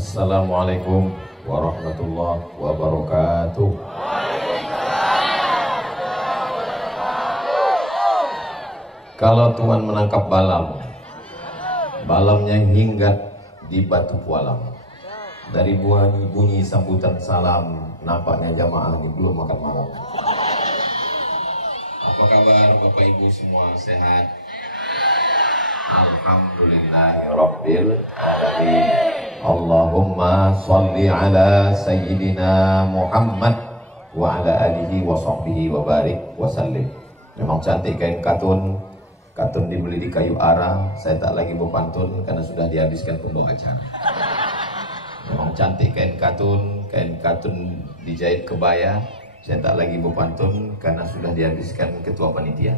Assalamualaikum warahmatullahi wabarakatuh. Kalau Tuhan menangkap balamnya hinggat di batu pualam. Dari bunyi sambutan salam, nampaknya jamaah ini belum makan malam. Apa kabar Bapak Ibu semua, sehat? Alhamdulillahirabbil alamin. Allahumma sholli ala sayyidina Muhammad wa ala alihi wa sahbihi wa barik wa sallim. Memang cantik kain katun dibeli di kayu arah. Saya tak lagi berpantun karena sudah dihabiskan pembawa acara. Memang cantik kain katun dijahit kebaya. Saya tak lagi berpantun karena sudah dihabiskan ketua panitia.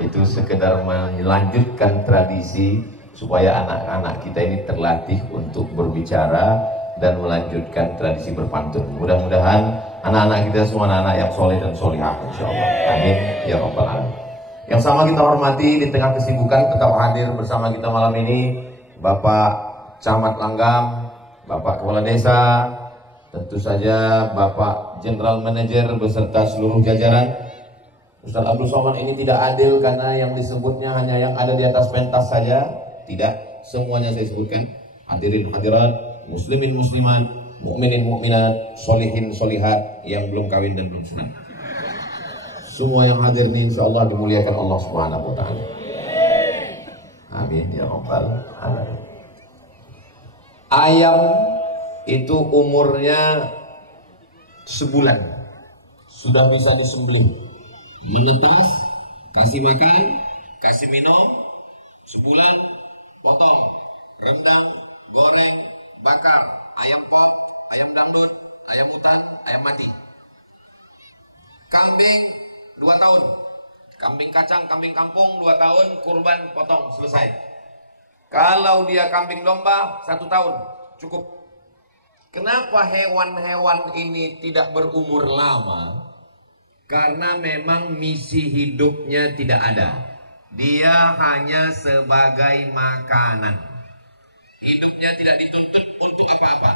Itu sekedar melanjutkan tradisi supaya anak-anak kita ini terlatih untuk berbicara dan melanjutkan tradisi berpantun. Mudah-mudahan anak-anak kita semua anak-anak yang soleh dan solihah, insyaallah. Amin ya rabbal alamin. Yang sama kita hormati, di tengah kesibukan tetap hadir bersama kita malam ini Bapak Camat Langgam, Bapak Kepala Desa, tentu saja Bapak General Manager beserta seluruh jajaran. Ustaz Abdul Somad ini tidak adil karena yang disebutnya hanya yang ada di atas pentas saja. Tidak, semuanya saya sebutkan. Hadirin hadirat, muslimin muslimat, mukminin mukminat, solihin solihat yang belum kawin dan belum sunat. Semua yang hadir ini insyaallah dimuliakan Allah Subhanahu wa taala. Amin ya rabbal alamin. Ayam itu umurnya sebulan sudah bisa disembelih. Menetas, kasih makan, kasih minum, sebulan, potong, rendang, goreng, bakar, ayam pop, ayam dangdut, ayam hutan, ayam mati. Kambing 2 tahun, kambing kacang, kambing kampung 2 tahun, kurban, potong, selesai. Kalau dia kambing domba 1 tahun, cukup. Kenapa hewan-hewan ini tidak berumur lama? Karena memang misi hidupnya tidak ada. Dia hanya sebagai makanan. Hidupnya tidak dituntut untuk apa-apa.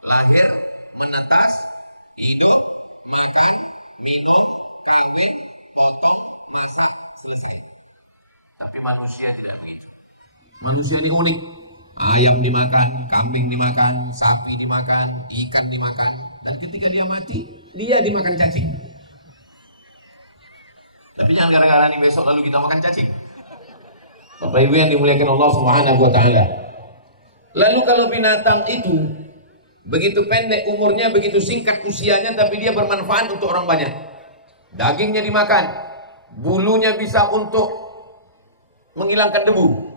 Lahir, menetas, hidup, makan, minum, kawin, potong, masak, selesai. Tapi manusia tidak begitu. Manusia ini unik. Ayam dimakan, kambing dimakan, sapi dimakan, ikan dimakan. Dan ketika dia mati, dia dimakan cacing. Tapi jangan gara-gara nih besok lalu kita makan cacing. Bapak Ibu yang dimuliakan Allah Subhanahu wa taala. Lalu kalau binatang itu begitu pendek umurnya, begitu singkat usianya, tapi dia bermanfaat untuk orang banyak. Dagingnya dimakan, bulunya bisa untuk menghilangkan debu.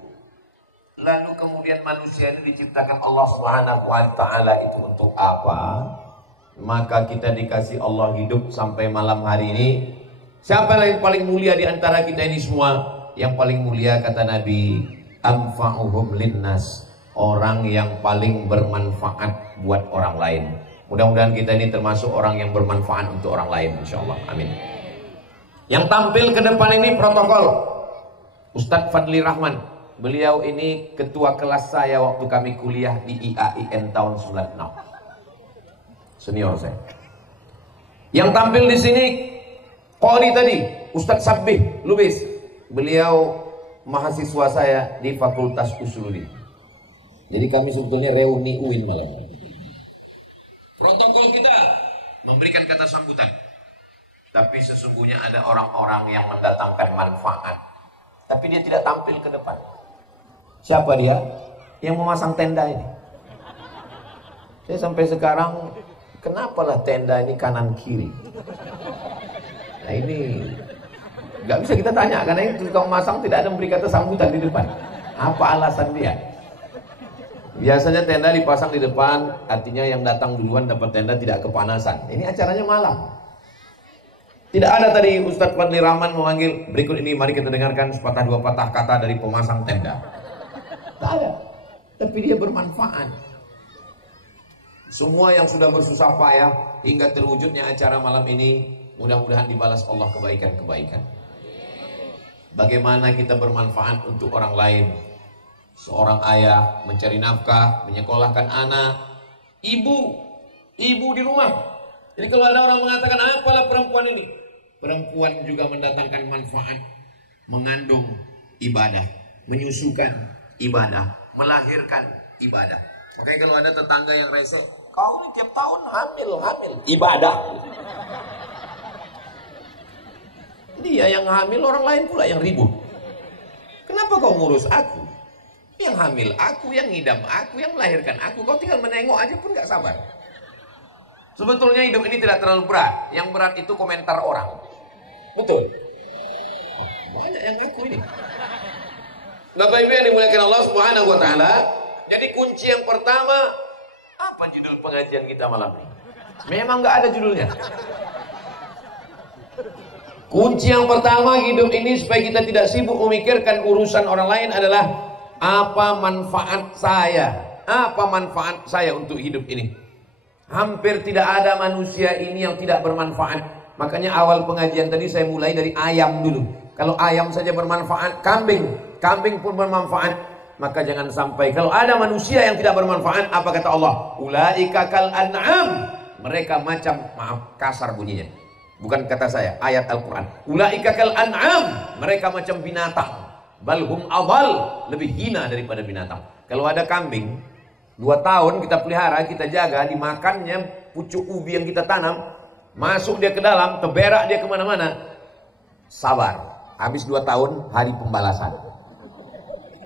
Lalu kemudian manusia ini diciptakan Allah Subhanahu wa taala itu untuk apa? Maka kita dikasih Allah hidup sampai malam hari ini. Siapa yang paling mulia di antara kita ini semua? Yang paling mulia kata Nabi, anfa'uhum linnas, orang yang paling bermanfaat buat orang lain. Mudah-mudahan kita ini termasuk orang yang bermanfaat untuk orang lain, insyaallah. Amin. Yang tampil ke depan ini protokol Ustadz Fadli Rahman. Beliau ini ketua kelas saya waktu kami kuliah di IAIN tahun 96. Senior saya. Yang tampil di sini Qori tadi, Ustadz Sabbih Lubis. Beliau mahasiswa saya di Fakultas Usuluddin. Jadi kami sebetulnya reuni UIN malam. Protokol kita memberikan kata sambutan. Tapi sesungguhnya ada orang-orang yang mendatangkan manfaat. Tapi dia tidak tampil ke depan. Siapa dia? Yang memasang tenda ini. Saya sampai sekarang, kenapalah tenda ini kanan kiri? Nah ini nggak bisa kita tanya karena itu tukang masang tidak ada memberi kata sambutan di depan. Apa alasan dia? Biasanya tenda dipasang di depan, artinya yang datang duluan dapat tenda, tidak kepanasan. Ini acaranya malam. Tidak ada tadi Ustadz Fadli Rahman memanggil, berikut ini mari kita dengarkan sepatah dua patah kata dari pemasang tenda. Tidak ada. Tapi dia bermanfaat. Semua yang sudah bersusah payah hingga terwujudnya acara malam ini, mudah-mudahan dibalas Allah kebaikan-kebaikan. Bagaimana kita bermanfaat untuk orang lain? Seorang ayah mencari nafkah, menyekolahkan anak, ibu di rumah. Jadi kalau ada orang mengatakan apalah perempuan ini, perempuan juga mendatangkan manfaat, mengandung ibadah, menyusukan ibadah, melahirkan ibadah. Makanya kalau ada tetangga yang rese, kau ini tiap tahun hamil ibadah. Dia yang hamil, orang lain pula yang ribut. Kenapa kau ngurus aku? Yang hamil aku, yang ngidam aku, yang melahirkan aku. Kau tinggal menengok aja pun gak sabar. Sebetulnya hidup ini tidak terlalu berat. Yang berat itu komentar orang. Betul. Banyak yang ngaku ini. Bapak Ibu yang dimuliakan Allah Subhanahu wa taala, jadi kunci yang pertama, apa judul pengajian kita malam ini? Memang gak ada judulnya. Kunci yang pertama hidup ini supaya kita tidak sibuk memikirkan urusan orang lain adalah apa manfaat saya? Apa manfaat saya untuk hidup ini? Hampir tidak ada manusia ini yang tidak bermanfaat. Makanya awal pengajian tadi saya mulai dari ayam dulu. Kalau ayam saja bermanfaat, kambing pun bermanfaat. Maka jangan sampai kalau ada manusia yang tidak bermanfaat, apa kata Allah? Ulaika kal an'am. Mereka macam, maaf kasar bunyinya, bukan kata saya, ayat Al-Quran. Ulaika kal an'am. Mereka macam binatang. Balhum adal, lebih hina daripada binatang. Kalau ada kambing 2 tahun kita pelihara, kita jaga, dimakannya pucuk ubi yang kita tanam, masuk dia ke dalam, terberak dia kemana-mana, sabar. Habis 2 tahun, hari pembalasan.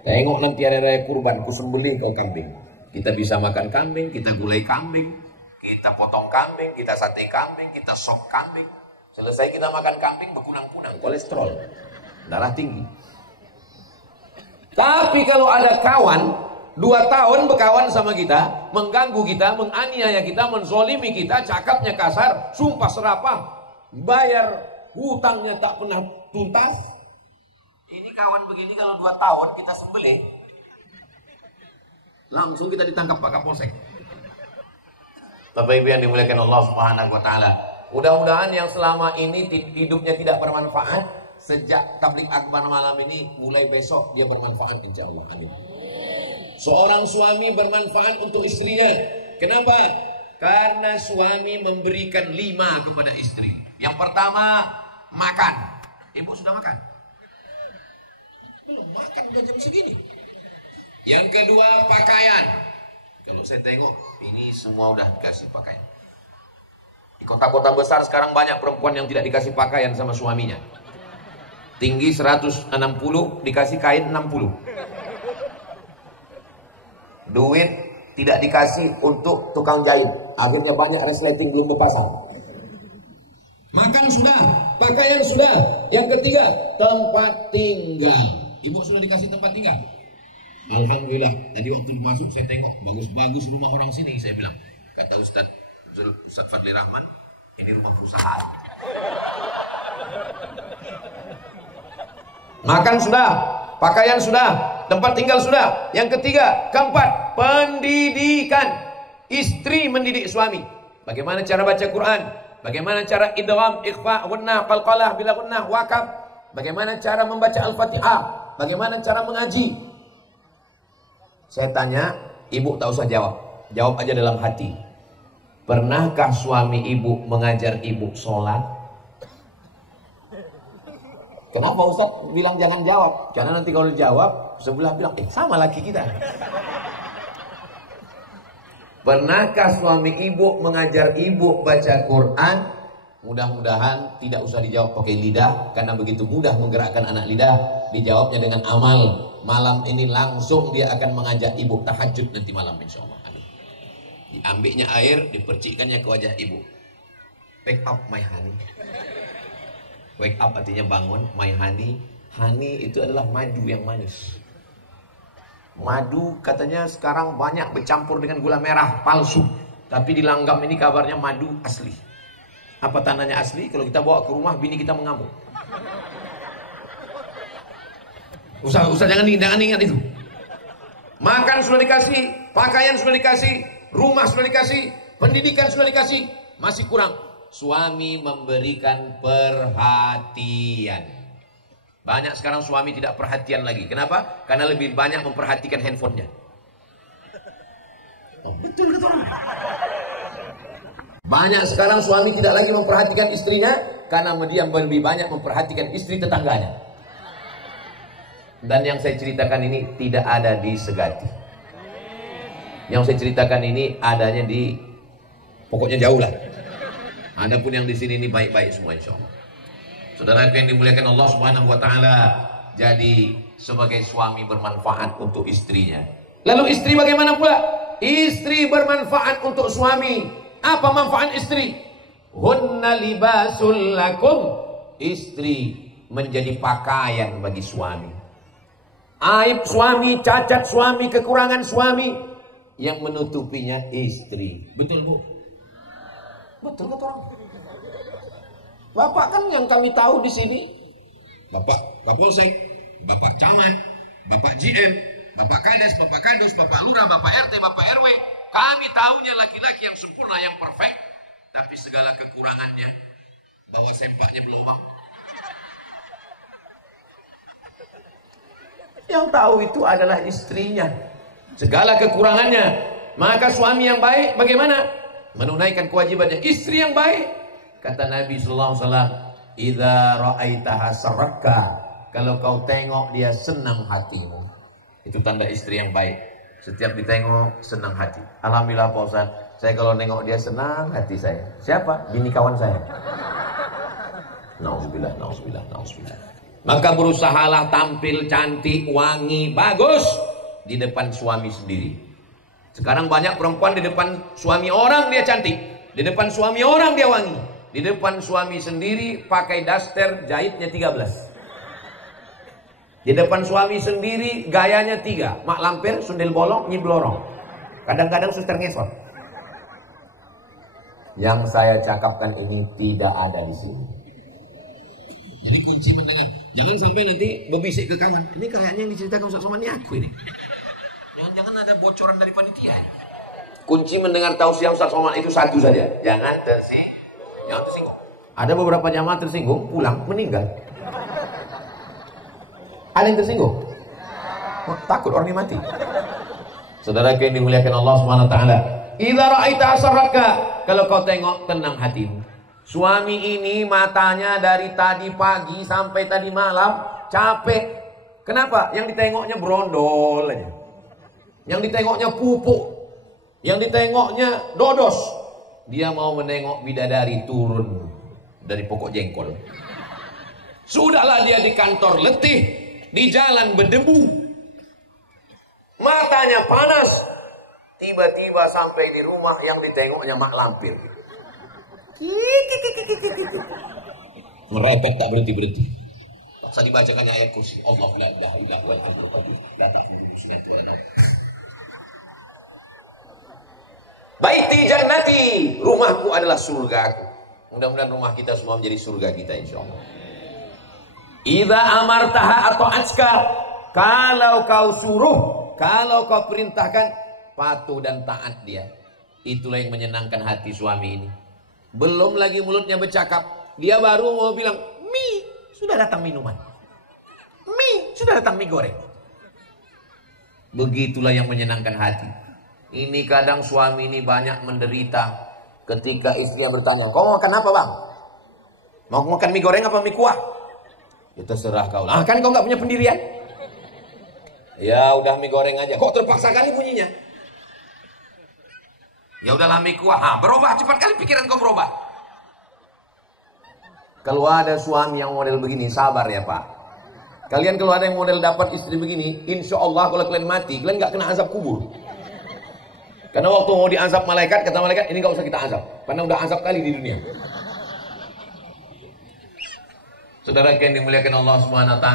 Tengok nanti ada raya kurban, ku sembelih kau kambing. Kita bisa makan kambing, kita gulai kambing, kita potong kambing, kita sate kambing, kita sop kambing. Selesai kita makan kambing, berkunang-kunang, kolesterol, darah tinggi. Tapi kalau ada kawan 2 tahun berkawan sama kita, mengganggu kita, menganiaya kita, menzolimi kita, cakapnya kasar, sumpah serapah, bayar hutangnya tak pernah tuntas. Ini kawan begini kalau 2 tahun kita sembelih, langsung kita ditangkap Pak Kapolsek. Bapak Ibu yang dimuliakan Allah Subhanahu wa taala, mudah-mudahan yang selama ini hidupnya tidak bermanfaat, sejak tabligh akbar malam ini, mulai besok dia bermanfaat insyaallah. Amin. Seorang suami bermanfaat untuk istrinya. Kenapa? Karena suami memberikan 5 kepada istri. Yang pertama, makan. Ibu sudah makan? Belum makan, udah jam segini. Yang kedua, pakaian. Kalau saya tengok, ini semua udah dikasih pakaian. Di kota-kota besar sekarang banyak perempuan yang tidak dikasih pakaian sama suaminya. Tinggi 160, dikasih kain 60. Duit tidak dikasih untuk tukang jahit. Akhirnya banyak resleting belum berpasang. Makan sudah, pakaian sudah. Yang ketiga, tempat tinggal. Ibu sudah dikasih tempat tinggal? Alhamdulillah. Tadi waktu masuk saya tengok, bagus-bagus rumah orang sini. Saya bilang, kata Ustaz Fadli Rahman, ini rumah perusahaan. Makan sudah, pakaian sudah, tempat tinggal sudah. Yang ketiga, keempat, pendidikan. Istri mendidik suami. Bagaimana cara baca Quran? Bagaimana cara idgham, ikhfa, gunnah, qalqalah, bila gunnah, wakaf. Bagaimana cara membaca Al-Fatihah? Bagaimana cara mengaji? Saya tanya, ibu tak usah jawab. Jawab aja dalam hati. Pernahkah suami ibu mengajar ibu sholat? Kenapa Ustaz bilang jangan jawab? Karena nanti kalau jawab, sebelah bilang, sama laki kita. Pernahkah suami ibu mengajar ibu baca Quran? Mudah-mudahan tidak usah dijawab pakai lidah, karena begitu mudah menggerakkan anak lidah. Dijawabnya dengan amal. Malam ini langsung dia akan mengajak ibu tahajud nanti malam insya Allah. Diambilnya air, dipercikkannya ke wajah ibu. Wake up my honey. Wake up artinya bangun, my honey. Honey itu adalah madu yang manis. Madu katanya sekarang banyak bercampur dengan gula merah palsu. Tapi di Langgam ini kabarnya madu asli. Apa tandanya asli? Kalau kita bawa ke rumah, bini kita mengamuk. Usah jangan ingat itu. Makan sudah dikasih, pakaian sudah dikasih, rumah sudah dikasih, pendidikan sudah dikasih. Masih kurang. Suami memberikan perhatian. Banyak sekarang suami tidak perhatian lagi. Kenapa? Karena lebih banyak memperhatikan handphonenya. Oh, betul kata orang. Banyak sekarang suami tidak lagi memperhatikan istrinya karena dia lebih banyak memperhatikan istri tetangganya. Dan yang saya ceritakan ini tidak ada di Segati. Yang saya ceritakan ini adanya di pokoknya jauh lah. Adapun yang di sini ini baik-baik semua insyaallah. Saudara yang dimuliakan Allah Subhanahu wa taala, jadi sebagai suami bermanfaat untuk istrinya. Lalu istri bagaimana pula? Istri bermanfaat untuk suami. Apa manfaat istri? Hunna libasul lakum. Istri menjadi pakaian bagi suami. Aib suami, cacat suami, kekurangan suami, yang menutupinya istri. Betul Bu? Betul kata orang. Bapak kan yang kami tahu di sini. Bapak Kapolsek, Bapak Camat, Bapak GM, Bapak Kades, Bapak Kadus, Bapak Lurah, Bapak RT, Bapak RW. Kami tahunya laki-laki yang sempurna, yang perfect, tapi segala kekurangannya, bawa sempaknya berlubang. Yang tahu itu adalah istrinya. Segala kekurangannya. Maka suami yang baik bagaimana? Menunaikan kewajibannya. Istri yang baik, kata Nabi sallallahu alaihi wasallam, "Idza ra'aitaha sarraka." Kalau kau tengok dia senang hatimu. Itu tanda istri yang baik. Setiap ditengok senang hati. Alhamdulillah Pak Ustaz, saya kalau nengok dia senang hati saya. Siapa? Bini kawan saya. Nauzubillah, nauzubillah, nauzubillah. Maka berusahalah tampil cantik, wangi, bagus di depan suami sendiri. Sekarang banyak perempuan di depan suami orang dia cantik, di depan suami orang dia wangi, di depan suami sendiri pakai daster jahitnya 13. Di depan suami sendiri gayanya 3, mak lampir, sundel bolong, nyiblorong. Kadang-kadang suster ngesot. Yang saya cakapkan ini tidak ada di sini. Jadi kunci mendengar. Jangan sampai nanti berbisik ke kawan. Ini kayaknya yang diceritakan Ustaz Somad ini aku ini. Jangan ada bocoran dari panitia. Kunci mendengar tausiah Ustaz Somad itu satu saja. Jangan tersinggung. Ada beberapa jamaah tersinggung, pulang, meninggal. Ada yang tersinggung? Oh, takut orang ini mati. Saudara yang dimuliakan Allah SWT. Idza ra'aita asarraka. Kalau kau tengok tenang hatimu. Suami ini matanya dari tadi pagi sampai tadi malam capek. Kenapa? Yang ditengoknya brondol aja. Yang ditengoknya pupuk. Yang ditengoknya dodos. Dia mau menengok bidadari turun dari pokok jengkol. Sudahlah dia di kantor letih. Di jalan berdebu, matanya panas, tiba-tiba sampai di rumah yang ditengoknya mak lampir, merepet tak berhenti-berhenti. Tak usah dibacakan ayat kursi. Allah la ilaha illa huwal hayyul qayyum la ta'khudhuhu sinatun wa la nawm. Baiti jannati, rumahku adalah surgaku. Mudah-mudahan rumah kita semua menjadi surga kita insyaallah. Idza amartaha atau atska, kalau kau suruh, kalau kau perintahkan, patuh dan taat dia. Itulah yang menyenangkan hati suami ini. Belum lagi mulutnya bercakap, dia baru mau bilang, "Mi, sudah datang minuman. Mi, sudah datang mie goreng." Begitulah yang menyenangkan hati. Ini kadang suami ini banyak menderita ketika istrinya bertanya, "Kau mau makan apa, Bang? Mau makan mie goreng apa mie kuah?" Ya terserah kau lah. Kan kau nggak punya pendirian. Ya udah mie goreng aja. Kok terpaksa kali bunyinya? Ya udahlah mie kuah. Berubah cepat kali pikiran kau berubah. Kalau ada suami yang model begini, sabar ya Pak. Kalian kalau ada yang model dapat istri begini, insya Allah kalau kalian mati, kalian nggak kena azab kubur. Karena waktu mau diazab malaikat, kata malaikat, ini nggak usah kita azab, karena udah azab kali di dunia. Saudara yang dimuliakan Allah SWT.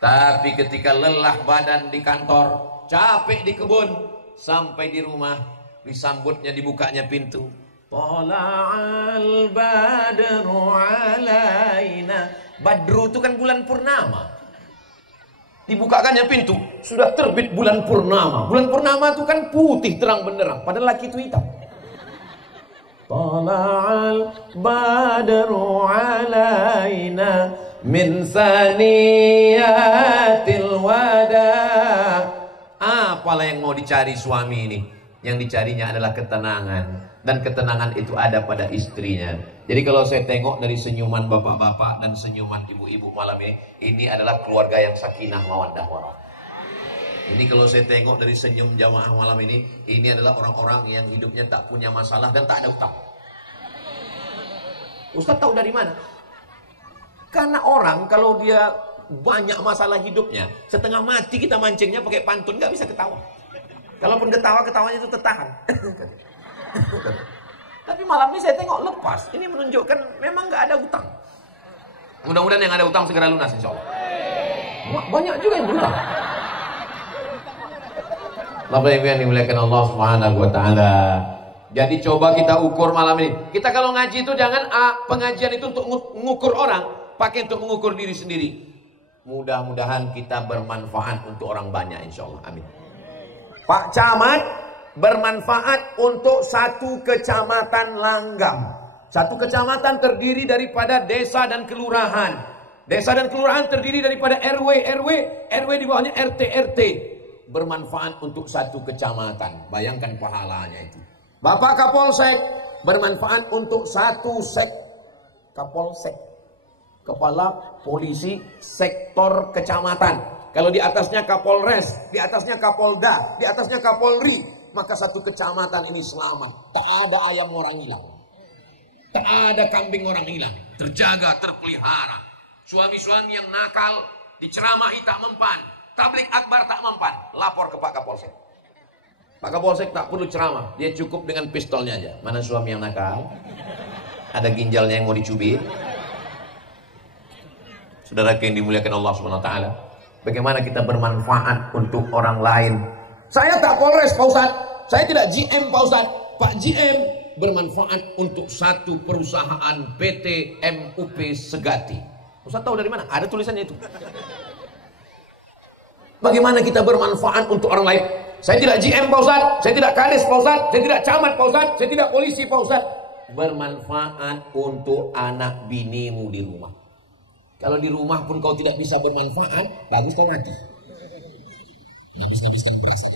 Tapi ketika lelah badan di kantor, capek di kebun, sampai di rumah, disambutnya, dibukanya pintu. Tala'al badru alaina. Badru itu kan bulan purnama. Dibukakannya pintu, sudah terbit bulan purnama. Bulan purnama itu kan putih terang benderang, padahal laki itu hitam. Tala'al badru alaina min saniyatil wada. Apalah yang mau dicari suami ini? Yang dicarinya adalah ketenangan. Dan ketenangan itu ada pada istrinya. Jadi kalau saya tengok dari senyuman bapak-bapak dan senyuman ibu-ibu malam ini adalah keluarga yang sakinah mawaddah warahmah. Ini kalau saya tengok dari senyum jamaah malam ini adalah orang-orang yang hidupnya tak punya masalah dan tak ada utang. Ustaz tahu dari mana? Karena orang kalau dia banyak masalah hidupnya, setengah mati kita mancingnya pakai pantun, nggak bisa ketawa. Kalaupun ketawa, ketawanya itu tertahan. Tapi malam ini saya tengok lepas. Ini menunjukkan memang nggak ada utang. Mudah-mudahan yang ada utang segera lunas insya Allah. Banyak juga yang benar. Bapak Ibu yang dimuliakan Allah Subhanahu wa taala. Jadi coba kita ukur malam ini. Kita kalau ngaji itu jangan pengajian itu untuk mengukur orang, pakai untuk mengukur diri sendiri. Mudah-mudahan kita bermanfaat untuk orang banyak insya Allah. Amin. Pak Camat bermanfaat untuk satu kecamatan Langgam. Satu kecamatan terdiri daripada desa dan kelurahan. Desa dan kelurahan terdiri daripada RW di bawahnya RT. Bermanfaat untuk satu kecamatan. Bayangkan pahalanya itu. Bapak Kapolsek bermanfaat untuk satu Kapolsek, kepala polisi sektor kecamatan. Kalau di atasnya Kapolres, di atasnya Kapolda, di atasnya Kapolri, maka satu kecamatan ini selamat. Tak ada ayam orang hilang, tak ada kambing orang hilang, terjaga, terpelihara. Suami-suami yang nakal diceramahi tak mempan, tablik akbar tak mempan, lapor ke Pak Kapolsek. Pak Kapolsek tak perlu ceramah, dia cukup dengan pistolnya aja. Mana suami yang nakal? Ada ginjalnya yang mau dicubit. Saudara yang dimuliakan Allah Subhanahu wa taala, bagaimana kita bermanfaat untuk orang lain. Saya tak Polres Pak Ustaz, saya tidak GM Pak Ustaz. Pak GM bermanfaat untuk satu perusahaan PT MUP Segati. Ustaz tahu dari mana? Ada tulisannya itu. Bagaimana kita bermanfaat untuk orang lain? Saya tidak GM Pak Ustaz, saya tidak Kades Pak Ustaz, saya tidak camat Pak Ustaz, saya tidak polisi Pak Ustaz. Bermanfaat untuk anak binimu di rumah. Kalau di rumah pun kau tidak bisa bermanfaat, bagus kau mati. Habis-habiskan berasa.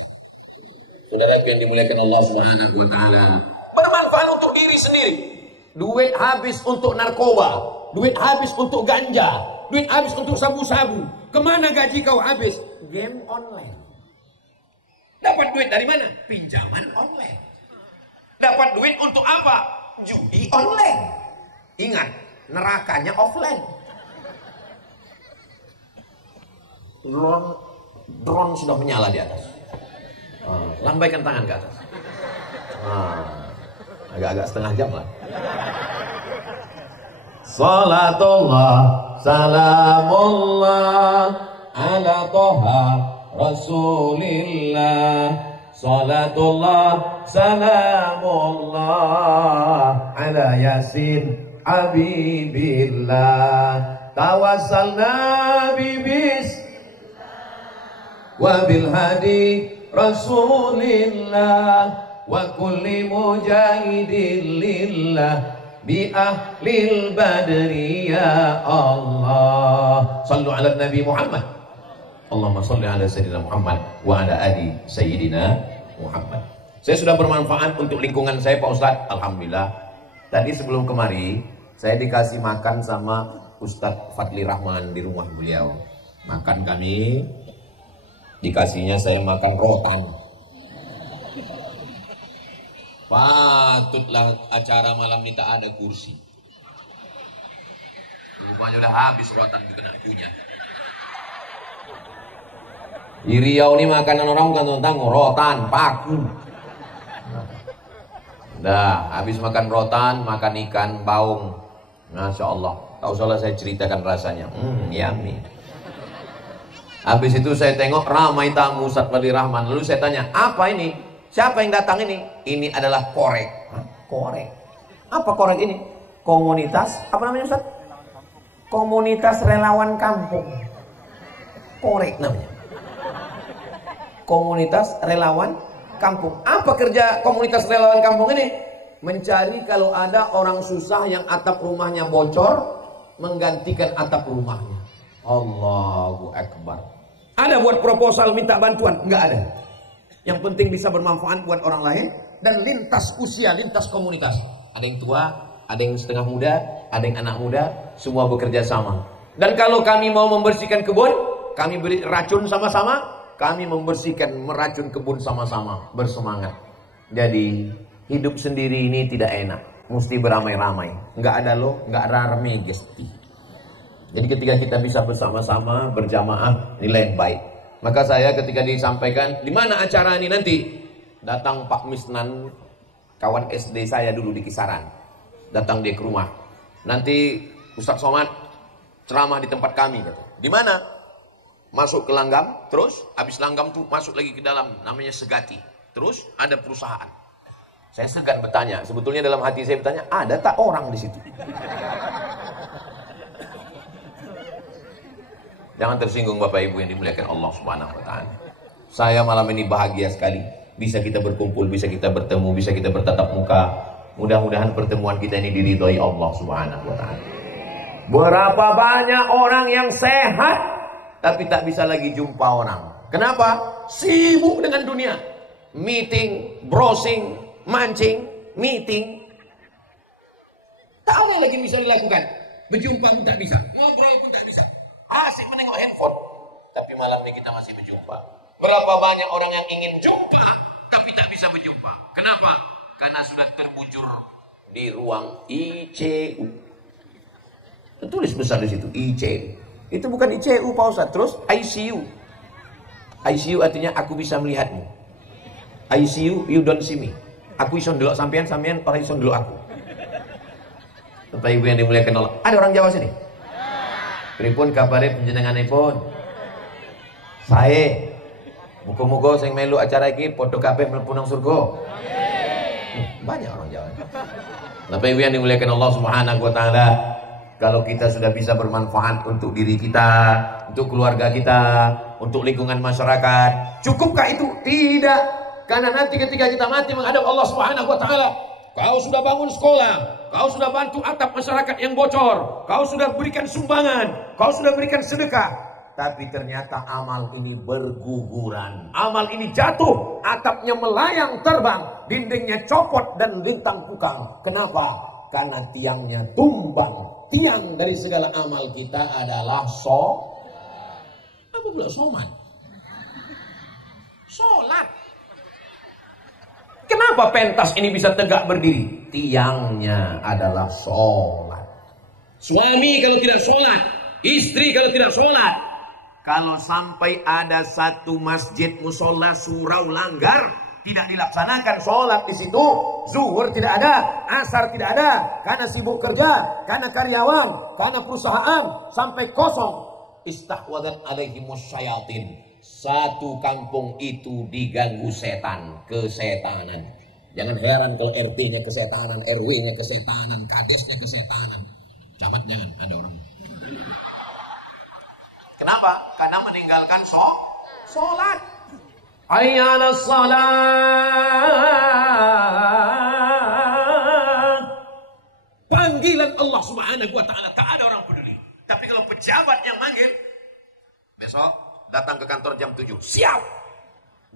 Saudara yang dimuliakan Allah Subhanahu wa taala. Bermanfaat untuk diri sendiri. Duit habis untuk narkoba, duit habis untuk ganja, duit habis untuk sabu-sabu. Kemana gaji kau habis? Game online. Dapat duit dari mana? Pinjaman online. Dapat duit untuk apa? Judi online. Ingat, nerakanya offline. Drone sudah menyala di atas. Lambaikan tangan ke atas. Agak-agak setengah jam lah. Salatullah, salamullah ala toha Rasulillah. Salatullah, salamullah ala Yasin Habibillah. Tawassalna bibis wa bil hadi Rasulillah wa kulli mujahidin lillah bi ahlil badri ya Allah. Sallu ala Nabi Muhammad. Allahumma salli ala Sayyidina Muhammad wa ala ali Sayyidina Muhammad. Saya sudah bermanfaat untuk lingkungan saya Pak Ustadz. Alhamdulillah. Tadi sebelum kemari saya dikasih makan sama Ustadz Fadli Rahman di rumah beliau. Makan kami, dikasihnya saya makan rotan. Patutlah acara malam ini tak ada kursi. Rupanya udah habis rotan kena punya. Di Riau ini makanan orang bukan tentang rotan, paku. Dah habis makan rotan, makan ikan baung. Masya Allah. Tak usahlah saya ceritakan rasanya. Yummy. Habis itu saya tengok ramai tamu Ustadz Fadli Rahman. Lalu saya tanya, apa ini? Siapa yang datang ini? Ini adalah korek. Korek. Apa korek ini? Komunitas, apa namanya Ustadz? Komunitas relawan kampung. Korek namanya. Komunitas relawan kampung. Apa kerja komunitas relawan kampung ini? Mencari kalau ada orang susah yang atap rumahnya bocor, menggantikan atap rumahnya. Allahu Akbar. Ada buat proposal minta bantuan? Enggak ada. Yang penting bisa bermanfaat buat orang lain dan lintas usia, lintas komunitas. Ada yang tua, ada yang setengah muda, ada yang anak muda, semua bekerja sama. Dan kalau kami mau membersihkan kebun, kami beri racun sama-sama, kami membersihkan meracun kebun sama-sama, bersemangat. Jadi hidup sendiri ini tidak enak, mesti beramai-ramai. Enggak ada lo, enggak rame gesti. Jadi ketika kita bisa bersama-sama, berjamaah, nilai yang baik. Maka saya ketika disampaikan, di mana acara ini nanti? Datang Pak Misnan, kawan SD saya dulu di Kisaran. Datang dia ke rumah. Nanti Ustadz Somad ceramah di tempat kami. Di mana? Masuk ke Langgam, terus habis Langgam tuh masuk lagi ke dalam, namanya Segati. Terus ada perusahaan. Saya segan bertanya, sebetulnya dalam hati saya bertanya, ada tak orang di situ? Jangan tersinggung Bapak Ibu yang dimuliakan Allah Subhanahu wa taala. Saya malam ini bahagia sekali bisa kita berkumpul, bisa kita bertemu, bisa kita bertatap muka. Mudah-mudahan pertemuan kita ini diridhoi Allah Subhanahu wa taala. Berapa banyak orang yang sehat tapi tak bisa lagi jumpa orang. Kenapa? Sibuk dengan dunia. Meeting, browsing, mancing, meeting. Tak ada lagi bisa dilakukan. Berjumpa pun tak bisa, ngobrol pun tak bisa. Asik menengok handphone, tapi malam ini kita masih berjumpa. Berapa banyak orang yang ingin jumpa, tapi tak bisa berjumpa. Kenapa? Karena sudah terbujur di ruang ICU. Tulis besar di situ, ICU. Itu bukan ICU Pak Ustaz. Terus ICU. ICU artinya aku bisa melihatmu. ICU, you don't see me. Aku iso ndelok sampean, sampean ora iso ndelok aku. Bapak Ibu yang dimuliakan Allah. Ada orang Jawa sini? Pripun kabare panjenenganipun? Sae. Muga-muga sing melu acara iki padha kabeh mlebu nang surga. Banyak orang Jawa. Bapak Ibu yang dimuliakan Allah Subhanahu wa taala, kalau kita sudah bisa bermanfaat untuk diri kita, untuk keluarga kita, untuk lingkungan masyarakat, cukupkah itu? Tidak. Karena nanti ketika kita mati menghadap Allah Subhanahu wa taala, kau sudah bangun sekolah, kau sudah bantu atap masyarakat yang bocor, kau sudah berikan sumbangan, kau sudah berikan sedekah, tapi ternyata amal ini berguguran, amal ini jatuh, atapnya melayang terbang, dindingnya copot dan lintang pukang. Kenapa? Karena tiangnya tumbang. Tiang dari segala amal kita adalah apa pula somat? Sholat. Kenapa pentas ini bisa tegak berdiri? Tiangnya adalah sholat. Suami kalau tidak sholat, istri kalau tidak sholat. Kalau sampai ada satu masjid musola surau langgar, tidak dilaksanakan sholat di situ, zuhur tidak ada, asar tidak ada, karena sibuk kerja, karena karyawan, karena perusahaan, sampai kosong. Istahwadat alaihimus syayatin. Satu kampung itu diganggu setan, kesetanan. Jangan heran kalau RT-nya kesetanan, RW-nya kesetanan, kadesnya kesetanan. Camat jangan, ada orang. Kenapa? Karena meninggalkan sholat. Ayyala salat. Panggilan Allah Subhanahu wa taala tak ada orang peduli. Tapi kalau pejabat yang manggil, besok datang ke kantor jam 7. Siap.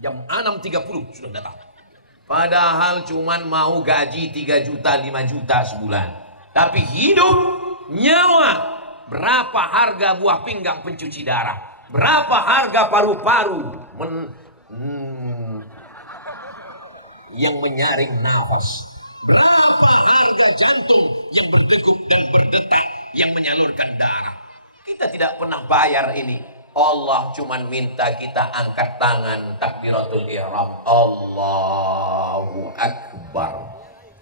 Jam 6.30 sudah datang. Padahal cuman mau gaji 3 juta, 5 juta sebulan. Tapi hidup, nyawa. Berapa harga buah pinggang pencuci darah? Berapa harga paru-paru yang menyaring nafas? Berapa harga jantung yang berdegup dan berdetak yang menyalurkan darah? Kita tidak pernah bayar ini. Allah cuman minta kita angkat tangan takbiratul ihram, Allahu Akbar.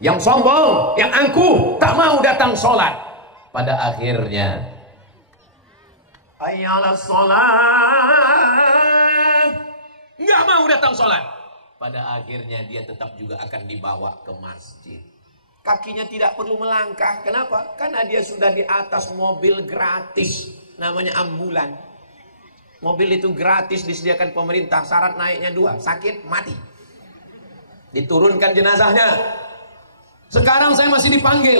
Yang sombong, yang angkuh, tak mau datang sholat. Pada akhirnya ayyalas sholat, nggak mau datang sholat. Pada akhirnya dia tetap juga akan dibawa ke masjid. Kakinya tidak perlu melangkah. Kenapa? Karena dia sudah di atas mobil gratis, namanya ambulan. Mobil itu gratis disediakan pemerintah, syarat naiknya 2, sakit mati. Diturunkan jenazahnya. Sekarang saya masih dipanggil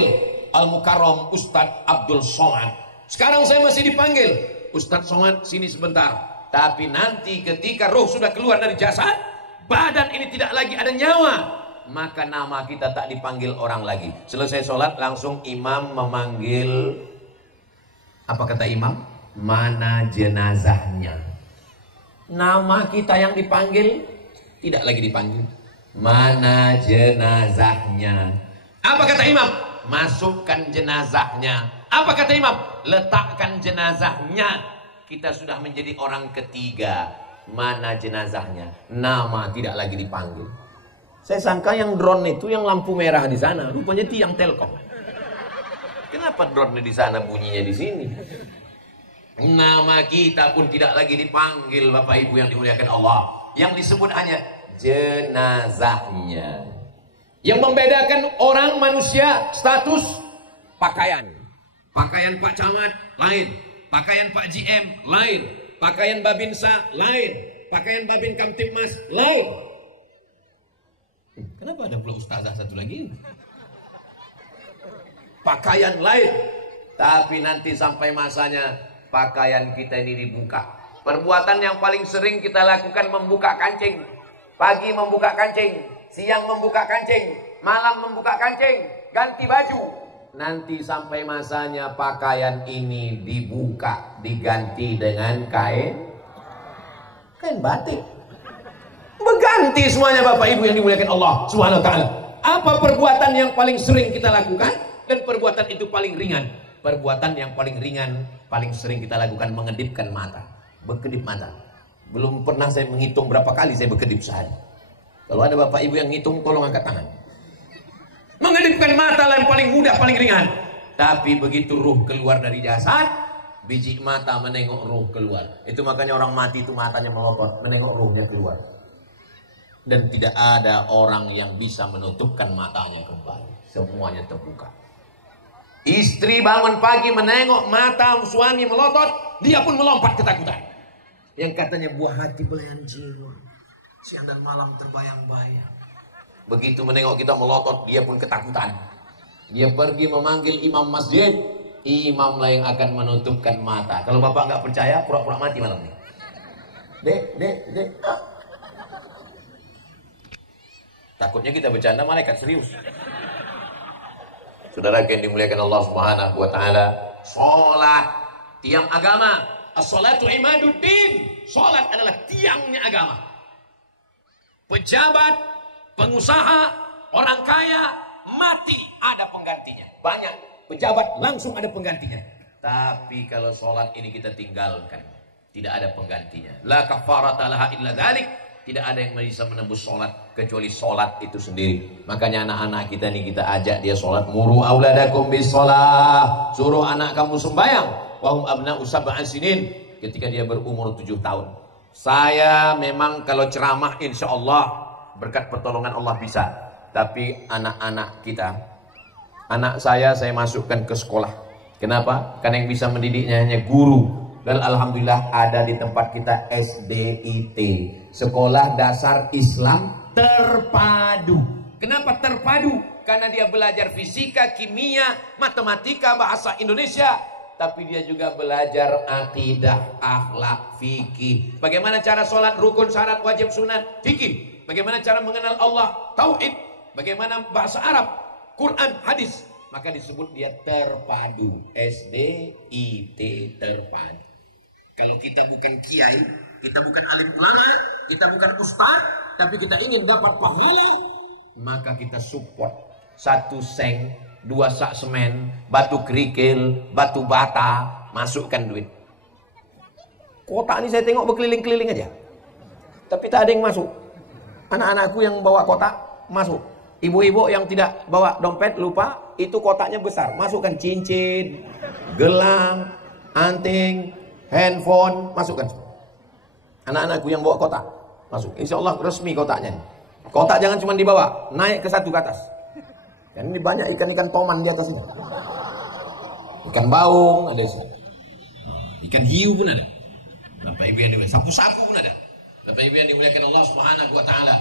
Al-Mukarram Ustadz Abdul Somad. Sekarang saya masih dipanggil, Ustadz Somad sini sebentar. Tapi nanti ketika roh sudah keluar dari jasad, badan ini tidak lagi ada nyawa, maka nama kita tak dipanggil orang lagi. Selesai sholat langsung imam memanggil. Apa kata imam? Mana jenazahnya? Nama kita yang dipanggil tidak lagi dipanggil. Mana jenazahnya? Apa kata imam? Masukkan jenazahnya. Apa kata imam? Letakkan jenazahnya. Kita sudah menjadi orang ketiga. Mana jenazahnya? Nama tidak lagi dipanggil. Saya sangka yang drone itu yang lampu merah di sana, rupanya tiang Telkom. Kenapa drone di sana bunyinya di sini? Nama kita pun tidak lagi dipanggil, Bapak Ibu yang dimuliakan Allah. Yang disebut hanya jenazahnya. Yang membedakan orang manusia status pakaian. Pakaian Pak Camat lain, pakaian Pak GM lain, pakaian Babinsa lain, pakaian Babin Kamtipmas lain. Kenapa ada pula ustazah satu lagi? Pakaian lain. Tapi nanti sampai masanya pakaian kita ini dibuka. Perbuatan yang paling sering kita lakukan membuka kancing. Pagi membuka kancing, siang membuka kancing, malam membuka kancing, ganti baju. Nanti sampai masanya pakaian ini dibuka, diganti dengan kain batik. Berganti semuanya Bapak Ibu yang dimuliakan Allah Subhanahu wa taala. Apa perbuatan yang paling sering kita lakukan dan perbuatan itu paling ringan? Perbuatan yang paling ringan, paling sering kita lakukan mengedipkan mata, berkedip mata. Belum pernah saya menghitung berapa kali saya berkedip sehari. Kalau ada Bapak Ibu yang ngitung, tolong angkat tangan. Mengedipkan mata yang paling mudah, paling ringan. Tapi begitu ruh keluar dari jasad, biji mata menengok ruh keluar. Itu makanya orang mati itu matanya melotot, menengok ruhnya keluar. Dan tidak ada orang yang bisa menutupkan matanya kembali. Semuanya terbuka. Istri bangun pagi menengok mata suami melotot, dia pun melompat ketakutan. Yang katanya buah hati belayan jiwa, siang dan malam terbayang-bayang. Begitu menengok kita melotot, dia pun ketakutan. Dia pergi memanggil imam masjid, imam lah yang akan menutupkan mata. Kalau bapak nggak percaya, pura-pura mati malam ini. Dek. Takutnya kita bercanda, malaikat serius. Saudara yang dimuliakan Allah Subhanahu wa taala, salat tiang agama. As-salatu imaduddin. Salat adalah tiangnya agama. Pejabat, pengusaha, orang kaya mati ada penggantinya. Banyak pejabat langsung ada penggantinya. Tapi kalau salat ini kita tinggalkan, tidak ada penggantinya. La kafarata laha illa dzalik. Tidak ada yang bisa menembus sholat kecuali sholat itu sendiri. Makanya anak-anak kita nih kita ajak dia sholat. Muru auladakum bis sholat. Suruh anak kamu sembahyang. Wahum abna'u sab'an sinin. Ketika dia berumur 7 tahun. Saya memang kalau ceramah insya Allah berkat pertolongan Allah bisa. Tapi anak-anak kita, anak saya masukkan ke sekolah. Kenapa? Karena yang bisa mendidiknya hanya guru. Dan alhamdulillah ada di tempat kita SDIT, Sekolah Dasar Islam Terpadu. Kenapa terpadu? Karena dia belajar fisika, kimia, matematika, bahasa Indonesia. Tapi dia juga belajar akidah, akhlak, fikih. Bagaimana cara sholat, rukun, syarat, wajib, sunat, fikih. Bagaimana cara mengenal Allah, tauhid. Bagaimana bahasa Arab, Quran, hadis. Maka disebut dia terpadu. SDIT terpadu. Kalau kita bukan kiai, kita bukan alim ulama, kita bukan ustaz, tapi kita ingin dapat pahala, maka kita support 1 seng, 2 sak semen, batu kerikil, batu bata, masukkan duit. Kota ini saya tengok berkeliling-keliling aja, tapi tak ada yang masuk. Anak-anakku yang bawa kotak masuk. Ibu-ibu yang tidak bawa dompet lupa, itu kotaknya besar. Masukkan cincin, gelang, anting, handphone, masukkan. Anak-anakku yang bawa kotak masuk. Insya Allah resmi kotaknya. Kotak jangan cuma dibawa, naik ke satu ke atas. Dan ini banyak ikan-ikan toman di atas ini. Ikan baung ada di sini. Ikan hiu pun ada. Bapak Ibu yang dimuliakan, sapu-sapu pun ada. Bapak Ibu yang dimuliakan Allah Subhanahu wa taala.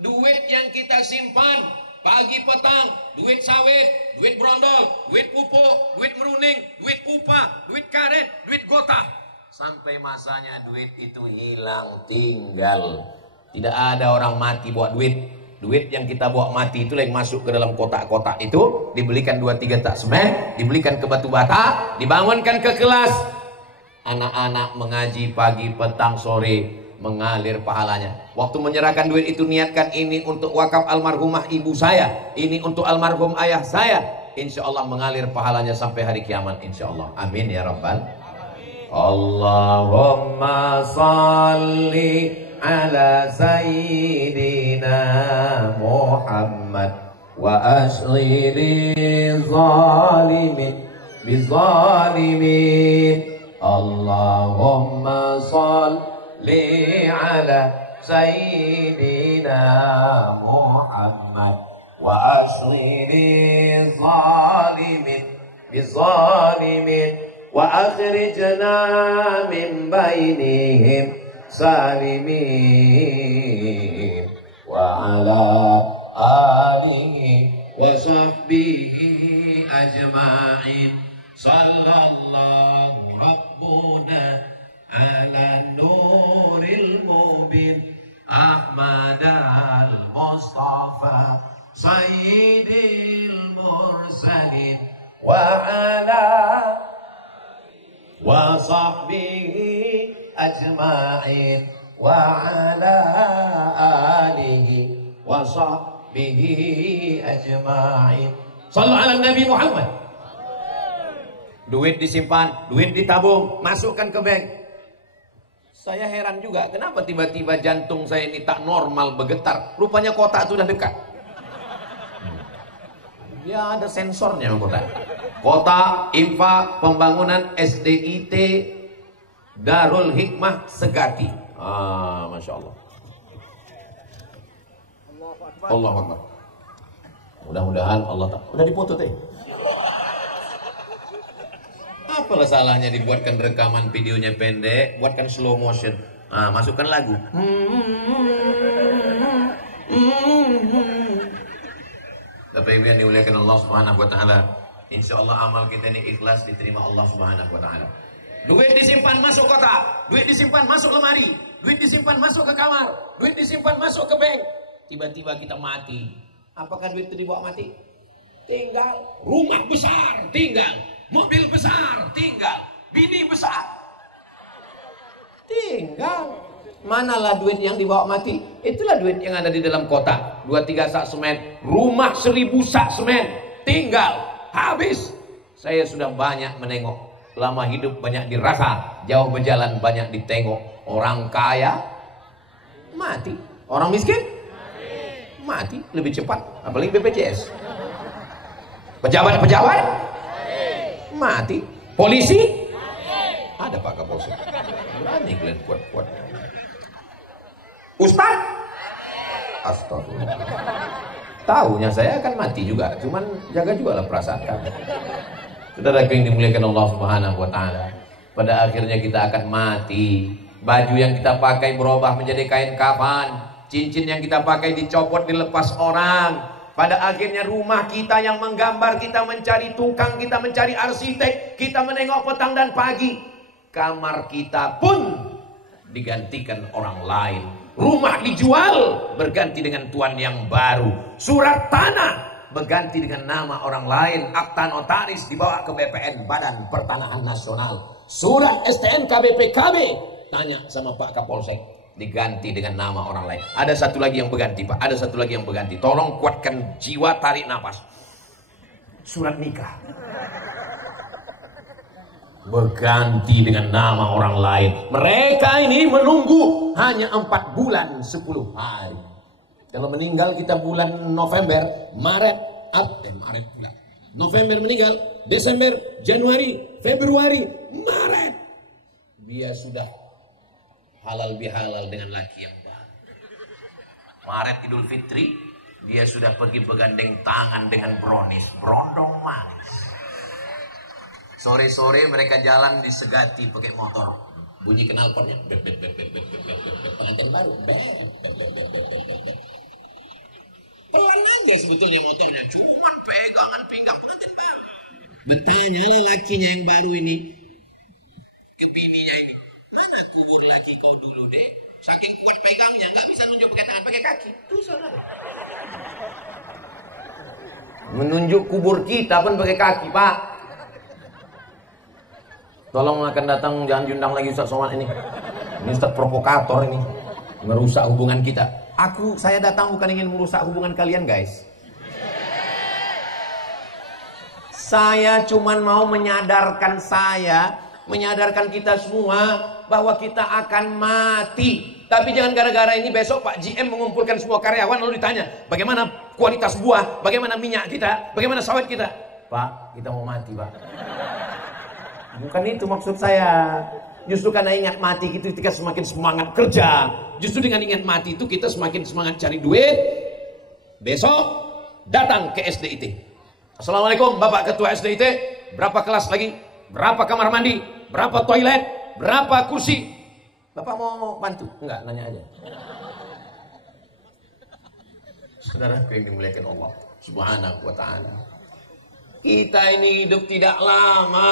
Duit yang kita simpan pagi petang, duit sawit, duit brondol, duit pupuk, duit meruning, duit upah, duit karet, duit gotah. Sampai masanya duit itu hilang, tinggal. Tidak ada orang mati bawa duit. Duit yang kita bawa mati itu yang masuk ke dalam kotak-kotak itu, dibelikan 2-3 tak semen, dibelikan ke batu bata, dibangunkan ke kelas. Anak-anak mengaji pagi, petang, sore, mengalir pahalanya. Waktu menyerahkan duit itu niatkan ini untuk wakaf almarhumah ibu saya, ini untuk almarhum ayah saya. Insya Allah mengalir pahalanya sampai hari kiamat. Insya Allah. Amin ya Rabbal. Allahumma salli ala sayyidina Muhammad wa asghiri zalimin bizalimin. Allahumma salli ala sayyidina Muhammad wa asghiri zalimin bizalimin wa akhrijna min bainihim salimin wa ala alihi wa sahbihi ajma'in. Sallallahu rabbuna ala nuril mubin Ahmad al-Mustafa sayyidil mursalin wa ala wa sahbihi ajma'in wa ala alihi wa sahbihi ajma'in. Sallu ala Nabi Muhammad. Duit disimpan, duit ditabung, masukkan ke bank. Saya heran juga, kenapa tiba-tiba jantung saya ini tak normal bergetar? Rupanya kotak sudah dekat. Ya ada sensornya kotak. Kota infak pembangunan SDIT Darul Hikmah Segati. Masya Allah. Allah Akbar. Mudah-mudahan Allah tak. Udah dipoto teh. Apalah salahnya dibuatkan rekaman videonya pendek, buatkan slow motion. Masukkan lagu. Bapak Ibu yang dimuliakan Allah Subhanahu wa taala, insyaallah amal kita ini ikhlas diterima Allah Subhanahu wa taala. Duit disimpan masuk kotak, duit disimpan masuk lemari, duit disimpan masuk ke kamar, duit disimpan masuk ke bank. Tiba-tiba kita mati. Apakah duit itu dibawa mati? Tinggal. Rumah besar tinggal, mobil besar tinggal, bini besar tinggal. Manalah duit yang dibawa mati? Itulah duit yang ada di dalam kotak. 2-3 sak semen, rumah 1000 sak semen tinggal, habis. Saya sudah banyak menengok, lama hidup banyak dirasa, jauh berjalan banyak ditengok. Orang kaya mati, orang miskin mati lebih cepat, apalagi BPJS. Pejabat-pejabat mati, polisi ada Pak Kapolsek, berani kalian kuat-kuat. Ustaz, astagfirullah. Tahunya saya akan mati juga, cuman jaga juga lah perasaan kami. Saudara yang dimuliakan Allah Subhanahu wa taala, pada akhirnya kita akan mati. Baju yang kita pakai berubah menjadi kain kafan, cincin yang kita pakai dicopot dilepas orang. Pada akhirnya rumah kita yang menggambar, kita mencari tukang, kita mencari arsitek, kita menengok petang dan pagi. Kamar kita pun digantikan orang lain. Rumah dijual berganti dengan tuan yang baru. Surat tanah berganti dengan nama orang lain. Akta notaris dibawa ke BPN, Badan Pertanahan Nasional. Surat STNK BPKB tanya sama Pak Kapolsek, diganti dengan nama orang lain. Ada satu lagi yang berganti Pak, ada satu lagi yang berganti. Tolong kuatkan jiwa, tarik nafas. Surat nikah berganti dengan nama orang lain. Mereka ini menunggu hanya 4 bulan 10 hari. Kalau meninggal kita bulan November, Maret pula. November meninggal, Desember, Januari, Februari, Maret. Dia sudah halal bihalal dengan laki yang baru. Maret Idul Fitri, dia sudah pergi bergandeng tangan dengan brownies, brondong manis. Sore-sore mereka jalan di Segati pakai motor. Bunyi knalpotnya. Pengantin baru. Pelan aja sebetulnya motornya, cuman pegangan pinggang pengantin baru. Bertanya lakinya yang baru ini ke bininya ini, mana kubur laki kau dulu deh? Saking kuat pegangnya, nggak bisa nunjuk pakai tangan, pakai kaki. Tuh saudara. Menunjuk kubur kita pun pakai kaki, Pak. Tolong akan datang, jangan diundang lagi Ustaz Somad ini. Ini Ustaz provokator ini, merusak hubungan kita. Saya datang bukan ingin merusak hubungan kalian, guys. Saya cuman mau menyadarkan kita semua bahwa kita akan mati. Tapi jangan gara-gara ini besok Pak GM mengumpulkan semua karyawan lalu ditanya, bagaimana kualitas buah, bagaimana minyak kita, bagaimana sawit kita. Pak, kita mau mati, Pak. Bukan itu maksud saya. Justru karena ingat mati itu kita semakin semangat kerja. Justru dengan ingat mati itu kita semakin semangat cari duit. Besok datang ke SDIT. Assalamualaikum Bapak Ketua SDIT. Berapa kelas lagi? Berapa kamar mandi? Berapa toilet? Berapa kursi? Bapak mau bantu? Enggak, nanya aja. Saudara yang dimuliakan Allah Subhanahu wa ta'ala. Kita ini hidup tidak lama.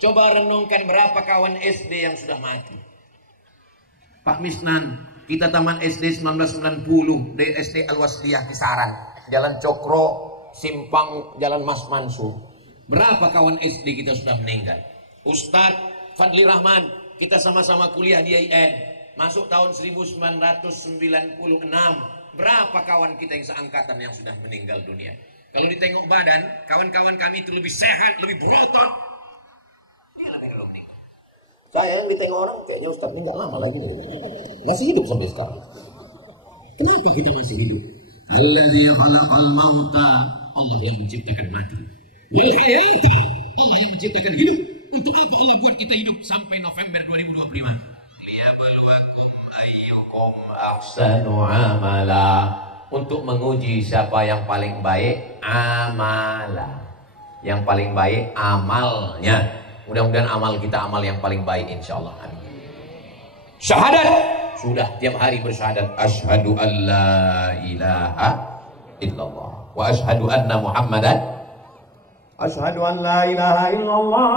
Coba renungkan berapa kawan SD yang sudah mati. Pak Misnan, kita taman SD 1990 dari SD Al-Wasliyah Kisaran, Jalan Cokro, Simpang Jalan Mas Mansur. Berapa kawan SD kita sudah meninggal? Ustadz Fadli Rahman, kita sama-sama kuliah di IAIN, masuk tahun 1996. Berapa kawan kita yang seangkatan yang sudah meninggal dunia? Kalau ditengok badan, kawan-kawan kami itu lebih sehat, lebih berotot. Saya yang ditengok orang, kayaknya Ustadz ini gak lama lagi. Masih hidup sampai sekarang. Kenapa kita masih hidup? Alladzi khalaqal mauta, Allah yang menciptakan mati. Wal hayata, Allah yang menciptakan hidup. Untuk apa Allah buat kita hidup sampai November 2025? Liyabluwakum ayyukum ahsanu amala. Untuk menguji siapa yang paling baik amala. Yang paling baik amalnya. Mudah-mudahan amal kita amal yang paling baik insyaallah. Amin. Syahadat. Sudah tiap hari bersyahadat. Asyhadu an la ilaha illallah. Wa asyhadu anna Muhammadan. Asyhadu an la ilaha illallah.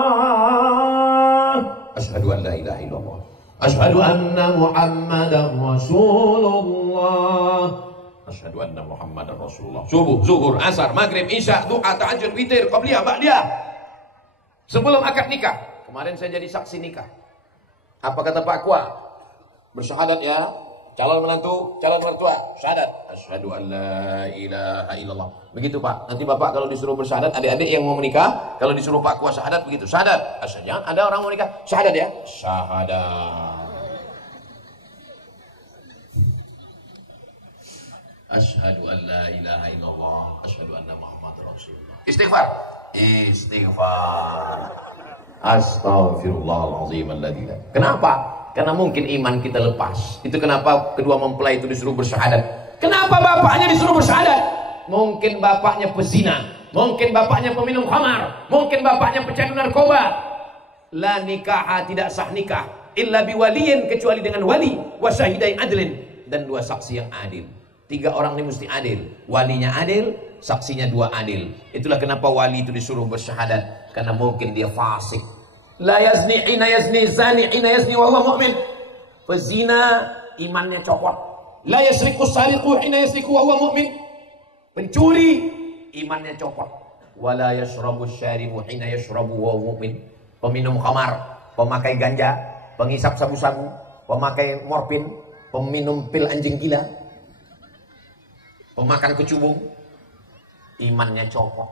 Asyhadu an la ilaha illallah. Asyhadu anna Muhammadan Rasulullah. Asyhadu anna Muhammadan Rasulullah. Subuh, zuhur, asar, maghrib, isya, doa, tahajud, witir, qabliyah, ba'diyah. Sebelum akad nikah. Kemarin saya jadi saksi nikah. Apa kata Pak Kua? Bersyahadat ya. Calon menantu, calon mertua, syahadat. Asyhadu an la ilaha illallah. Begitu Pak. Nanti Bapak kalau disuruh bersyahadat, adik-adik yang mau menikah, kalau disuruh Pak Kua syahadat begitu. Syahadat. Jangan ada orang mau nikah, syahadat ya. Syahadat. Asyhadu an la ilaha illallah. Asyhadu anna Muhammadar Rasulullah. Istighfar. Istighfar. Astaghfirullahaladzim. Kenapa? Karena mungkin iman kita lepas. Itu kenapa kedua mempelai itu disuruh bersyahadat. Kenapa bapaknya disuruh bersyahadat? Mungkin bapaknya pezina, mungkin bapaknya peminum khamar, mungkin bapaknya pecandu narkoba. La nikaha, tidak sah nikah illa biwaliyin, kecuali dengan wali, wa syahidai adlin, dan dua saksi yang adil. 3 orang ini mesti adil. Walinya adil, saksinya 2 adil. Itulah kenapa wali itu disuruh bersyahadat. Karena mungkin dia fasik. La yazni ina yazni, zani ina yazni wa huwa mu'min. Pezina imannya copot. La yasriku sariqu ina yasriku wa huwa mu'min. Pencuri imannya copot. Wa la yashrabu syaribu ina yashrabu wa huwa mu'min. Peminum khamar, pemakai ganja, penghisap sabu-sabu, pemakai morfin, peminum pil anjing gila, pemakan kecubung, imannya copot.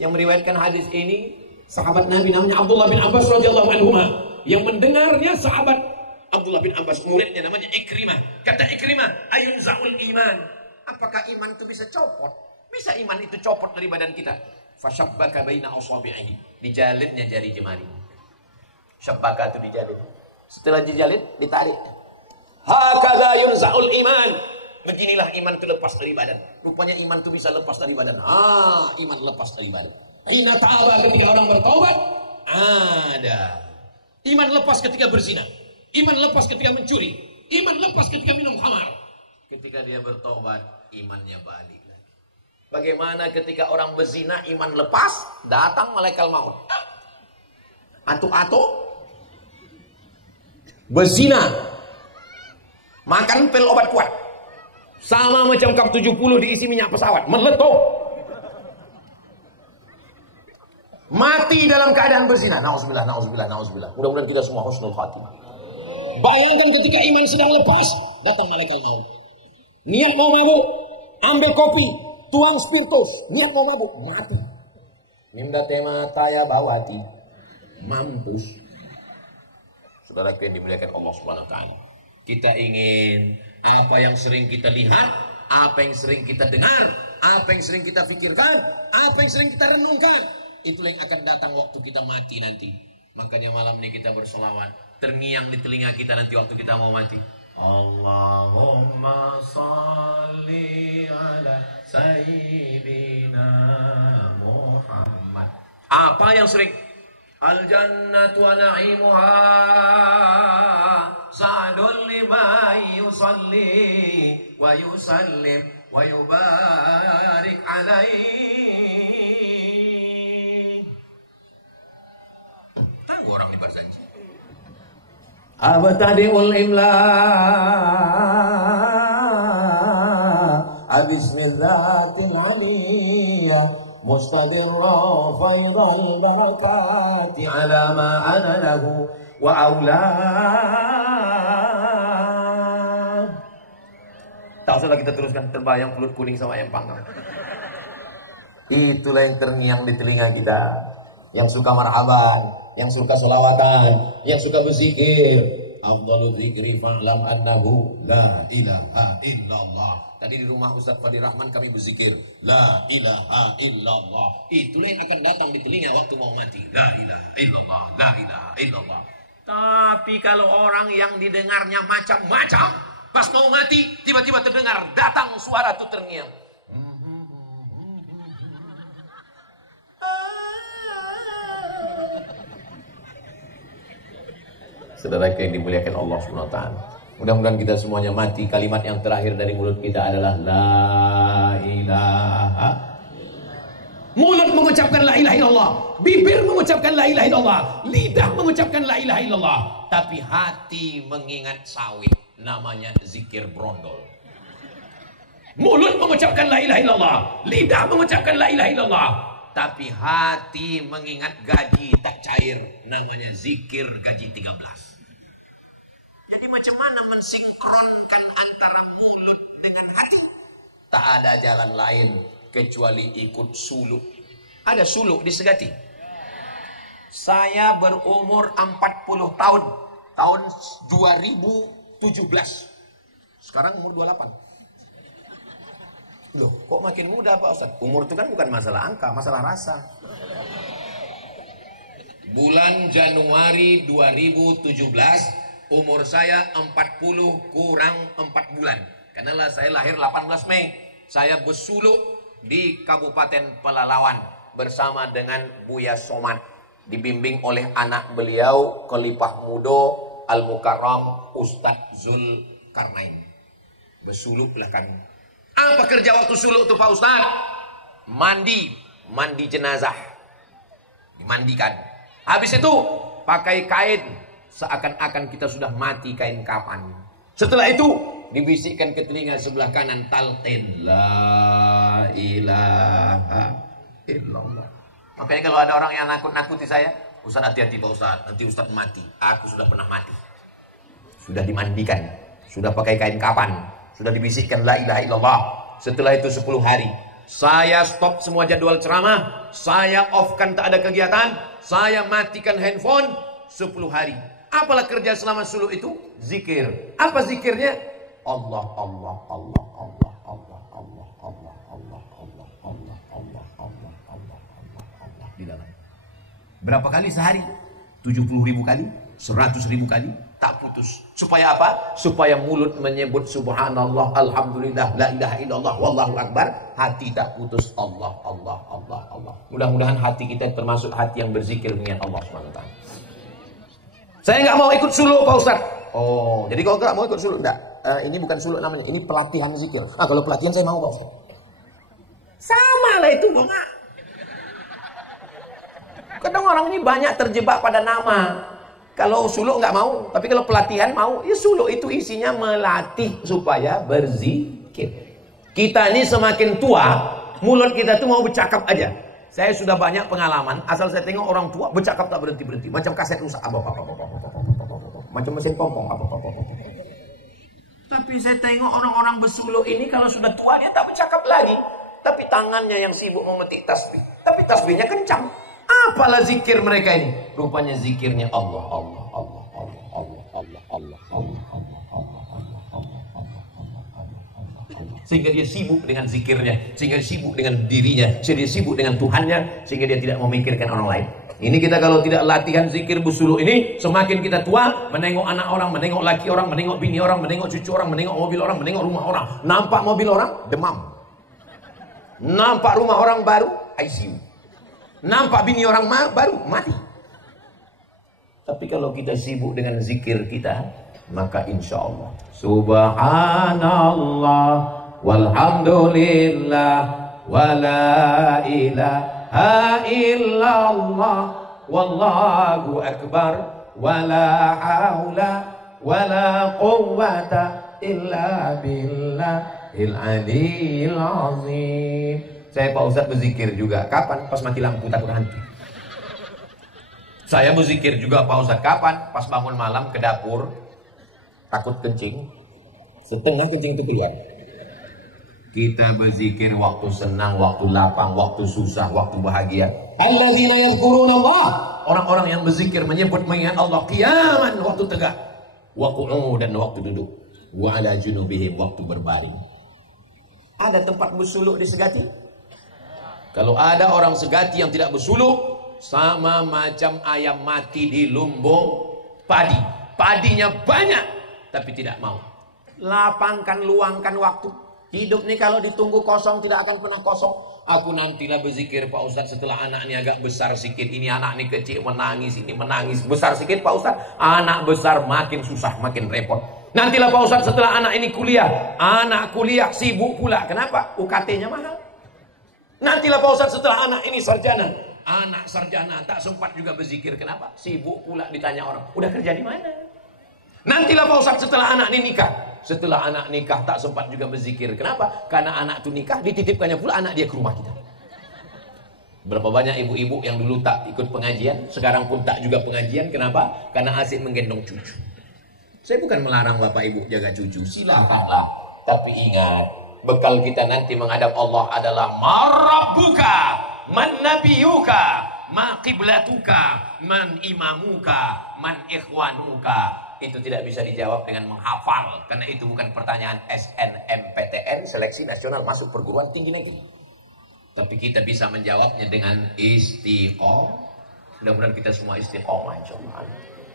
Yang meriwayatkan hadis ini sahabat Nabi namanya Abdullah bin Abbas radhiyallahu anhu. Yang mendengarnya sahabat Abdullah bin Abbas, muridnya namanya Ikrimah. Kata Ikrimah, ayun zaul iman. Apakah iman itu bisa copot? Bisa iman itu copot dari badan kita. Fasyabbaka baina asabi'ihi. Dijalinnya jari jemari. Syabbaka itu dijalin. Setelah dijalin, ditarik. Hakadha yunza'ul iman. Beginilah iman itu lepas dari badan. Rupanya iman itu bisa lepas dari badan. Iman lepas dari badan. Hina ta'ala, ketika orang bertaubat, ada. Iman lepas ketika berzina. Iman lepas ketika mencuri. Iman lepas ketika minum khamar. Ketika dia bertaubat, imannya balik lagi. Bagaimana ketika orang berzina iman lepas, datang malaikat maut. Atu-atu berzina, makan pil obat kuat. Sama macam kap 70 diisi minyak pesawat, meletup. Mati dalam keadaan berzina. Nauzubillah, nauzubillah, nauzubillah. Mudah-mudahan kita semua husnul khatimah. Bayangkan ketika iman sedang lepas, datang malaikat maut. Niat mau mabuk, ambil kopi, tuang spiritus, niat mau mabuk, mati. Mimda tema taya bawati, mampus. Saudara yang dimuliakan Allah Subhanahu wa taala. Kita ingin apa yang sering kita lihat, apa yang sering kita dengar, apa yang sering kita pikirkan, apa yang sering kita renungkan, itulah yang akan datang waktu kita mati nanti. Makanya malam ini kita bersolawat, terngiang di telinga kita nanti waktu kita mau mati. Allahumma salli ala sayyidina Muhammad. Apa yang sering? Al jannatu wa na'imuha sa'dul liman yusalli wa yusallim wa yubarik alaihi. Tahu orang di Barzanji. Abtadi'ul imla Bismillatil aliyah mustadirra faidal barakati ala ma ana lahu wa aula. Tak usah kita teruskan, terbayang kulit kuning sama ayam panggang. Itulah yang terngiang di telinga kita. Yang suka marhaban, yang suka solawatan, yang suka berzikir. Afdalu dzikri fa'lam annahu la ilaha illallah. Tadi di rumah Ustaz Fadi Rahman kami berzikir la ilaha illallah. Itulah yang akan datang di telinga waktu mau mati. La ilaha illallah, la ilaha illallah. Tapi kalau orang yang didengarnya macam-macam, pas mau mati tiba-tiba terdengar datang suara itu terngiang. Saudara yang dimuliakan Allah Subhanahu wa taala. Mudah-mudahan kita semuanya mati kalimat yang terakhir dari mulut kita adalah la ilaha. Mulut mengucapkan la ilaha illallah, bibir mengucapkan la ilaha illallah, lidah mengucapkan la ilaha illallah, tapi hati mengingat sawit, namanya zikir brondol. Mulut mengucapkan la ilaha illallah, lidah mengucapkan la ilaha illallah, tapi hati mengingat gaji tak cair, namanya zikir gaji 13. Macam mana mensinkronkan antara mulut dengan hati? Tak ada jalan lain kecuali ikut suluk. Ada suluk di Segati. Saya berumur 40 tahun. Tahun 2017. Sekarang umur 28. Loh, kok makin muda Pak Ustaz? Umur itu kan bukan masalah angka, masalah rasa. Bulan Januari 2017 umur saya 40 kurang 4 bulan. Karena saya lahir 18 Mei. Saya bersuluk di Kabupaten Pelalawan bersama dengan Buya Somad. Dibimbing oleh anak beliau, Khalifah Mudo Al-Mukarram Ustadz Zulkarnain. Bersuluklah kami. Apa kerja waktu suluk itu Pak Ustadz? Mandi jenazah. Dimandikan. Habis itu pakai kain. Seakan-akan kita sudah mati kain kapan. Setelah itu dibisikkan ke telinga sebelah kanan talqin la ilaha illallah. Makanya kalau ada orang yang nakut-nakuti saya, Ustaz hati-hati Pak Ustaz, nanti Ustaz mati. Aku sudah pernah mati. Sudah dimandikan, sudah pakai kain kapan, sudah dibisikkan la ilaha illallah. Setelah itu 10 hari saya stop semua jadwal ceramah, saya offkan tak ada kegiatan, saya matikan handphone 10 hari. Apalah kerja selama suluk itu? Zikir. Apa zikirnya? Allah, Allah, Allah, Allah, Allah, Allah, Allah, Allah, Allah, Allah, Allah, Allah, Allah, Allah, Allah di dalam. Berapa kali sehari? 70.000 kali, 100.000 kali, tak putus. Supaya apa? Supaya mulut menyebut subhanallah, alhamdulillah, la ilaha illallah, wallahu akbar, hati tak putus. Allah, Allah, Allah, Allah. Mudah-mudahan hati kita termasuk hati yang berzikir dengan Allah SWT. Saya nggak mau ikut suluk Pak Ustaz. Oh, jadi kalau nggak mau ikut suluk enggak? Ini bukan suluk namanya, ini pelatihan zikir. Kalau pelatihan saya mau Pak Ustaz. Sama lah itu bunga. Kadang orang ini banyak terjebak pada nama. Kalau suluk nggak mau, tapi kalau pelatihan mau, ya suluk itu isinya melatih supaya berzikir. Kita ini semakin tua, mulut kita tuh mau bercakap aja. Saya sudah banyak pengalaman, asal saya tengok orang tua bercakap tak berhenti-berhenti, macam kaset rusak, macam mesin pompong, Tapi saya tengok orang-orang bersuluk ini kalau sudah tua dia tak bercakap lagi, tapi tangannya yang sibuk memetik tasbih, tapi tasbihnya kencang. Apalah zikir mereka ini? Rupanya zikirnya Allah, Allah, Allah, Allah, Allah, Allah, Allah, Allah, Allah, Allah, Allah, Allah. Sehingga dia sibuk dengan zikirnya, sehingga dia sibuk dengan dirinya, sehingga dia sibuk dengan Tuhannya, sehingga dia tidak memikirkan orang lain. Ini kita kalau tidak latihan zikir bersuluk ini, semakin kita tua, menengok anak orang, menengok laki orang, menengok bini orang, menengok cucu orang, menengok mobil orang, menengok rumah orang. Nampak mobil orang, demam. Nampak rumah orang baru, ICU. Nampak bini orang baru, mati. Tapi kalau kita sibuk dengan zikir kita, maka insya Allah. Subhanallah, walhamdulillah, wala ilaha illallah, wallahu akbar, wala hawla, wala quwwata illa billahil aliyil azim. Saya Pak Ustadz berzikir juga. Kapan? Pas mati lampu takut hantu. Saya berzikir juga Pak Ustadz. Kapan? Pas bangun malam ke dapur takut kencing. Setengah kencing itu keluar. Kita berzikir waktu senang, waktu lapang, waktu susah, waktu bahagia. Alladzina yadhkurunallah. Orang-orang yang berzikir menyebut mengingat Allah qiyaman waktu tegak, wa qu'udan waktu duduk, wa ala junubihim waktu berbaring. Ada tempat bersuluk di Segati? Kalau ada orang Segati yang tidak bersuluk, sama macam ayam mati di lumbung padi. Padinya banyak, tapi tidak mau. Lapangkan, luangkan waktu. Hidup nih kalau ditunggu kosong, tidak akan pernah kosong. Aku nantilah berzikir Pak Ustadz setelah anak ini agak besar sedikit. Ini anak ini kecil, menangis, ini menangis. Besar sedikit Pak Ustadz. Anak besar makin susah, makin repot. Nantilah Pak Ustadz setelah anak ini kuliah. Anak kuliah sibuk pula. Kenapa? UKT-nya mahal. Nantilah Pak Ustadz setelah anak ini sarjana. Anak sarjana tak sempat juga berzikir. Kenapa? Sibuk pula ditanya orang. Udah kerja di mana? Nantilah Pak Ustadz setelah anak ini nikah. Setelah anak nikah tak sempat juga berzikir. Kenapa? Karena anak itu nikah dititipkannya pula anak dia ke rumah kita. Berapa banyak ibu-ibu yang dulu tak ikut pengajian, sekarang pun tak juga pengajian. Kenapa? Karena asik menggendong cucu. Saya bukan melarang bapak ibu jaga cucu. Silakanlah. Tapi ingat, bekal kita nanti menghadap Allah adalah marabbuka, man nabiyuka, ma qiblatuka, man imamuka, man ikhwanuka. Itu tidak bisa dijawab dengan menghafal, karena itu bukan pertanyaan SNMPTN, seleksi nasional masuk perguruan tinggi negeri. Tapi kita bisa menjawabnya dengan istiqomah. Mudah-mudahan kita semua istiqomah insyaallah.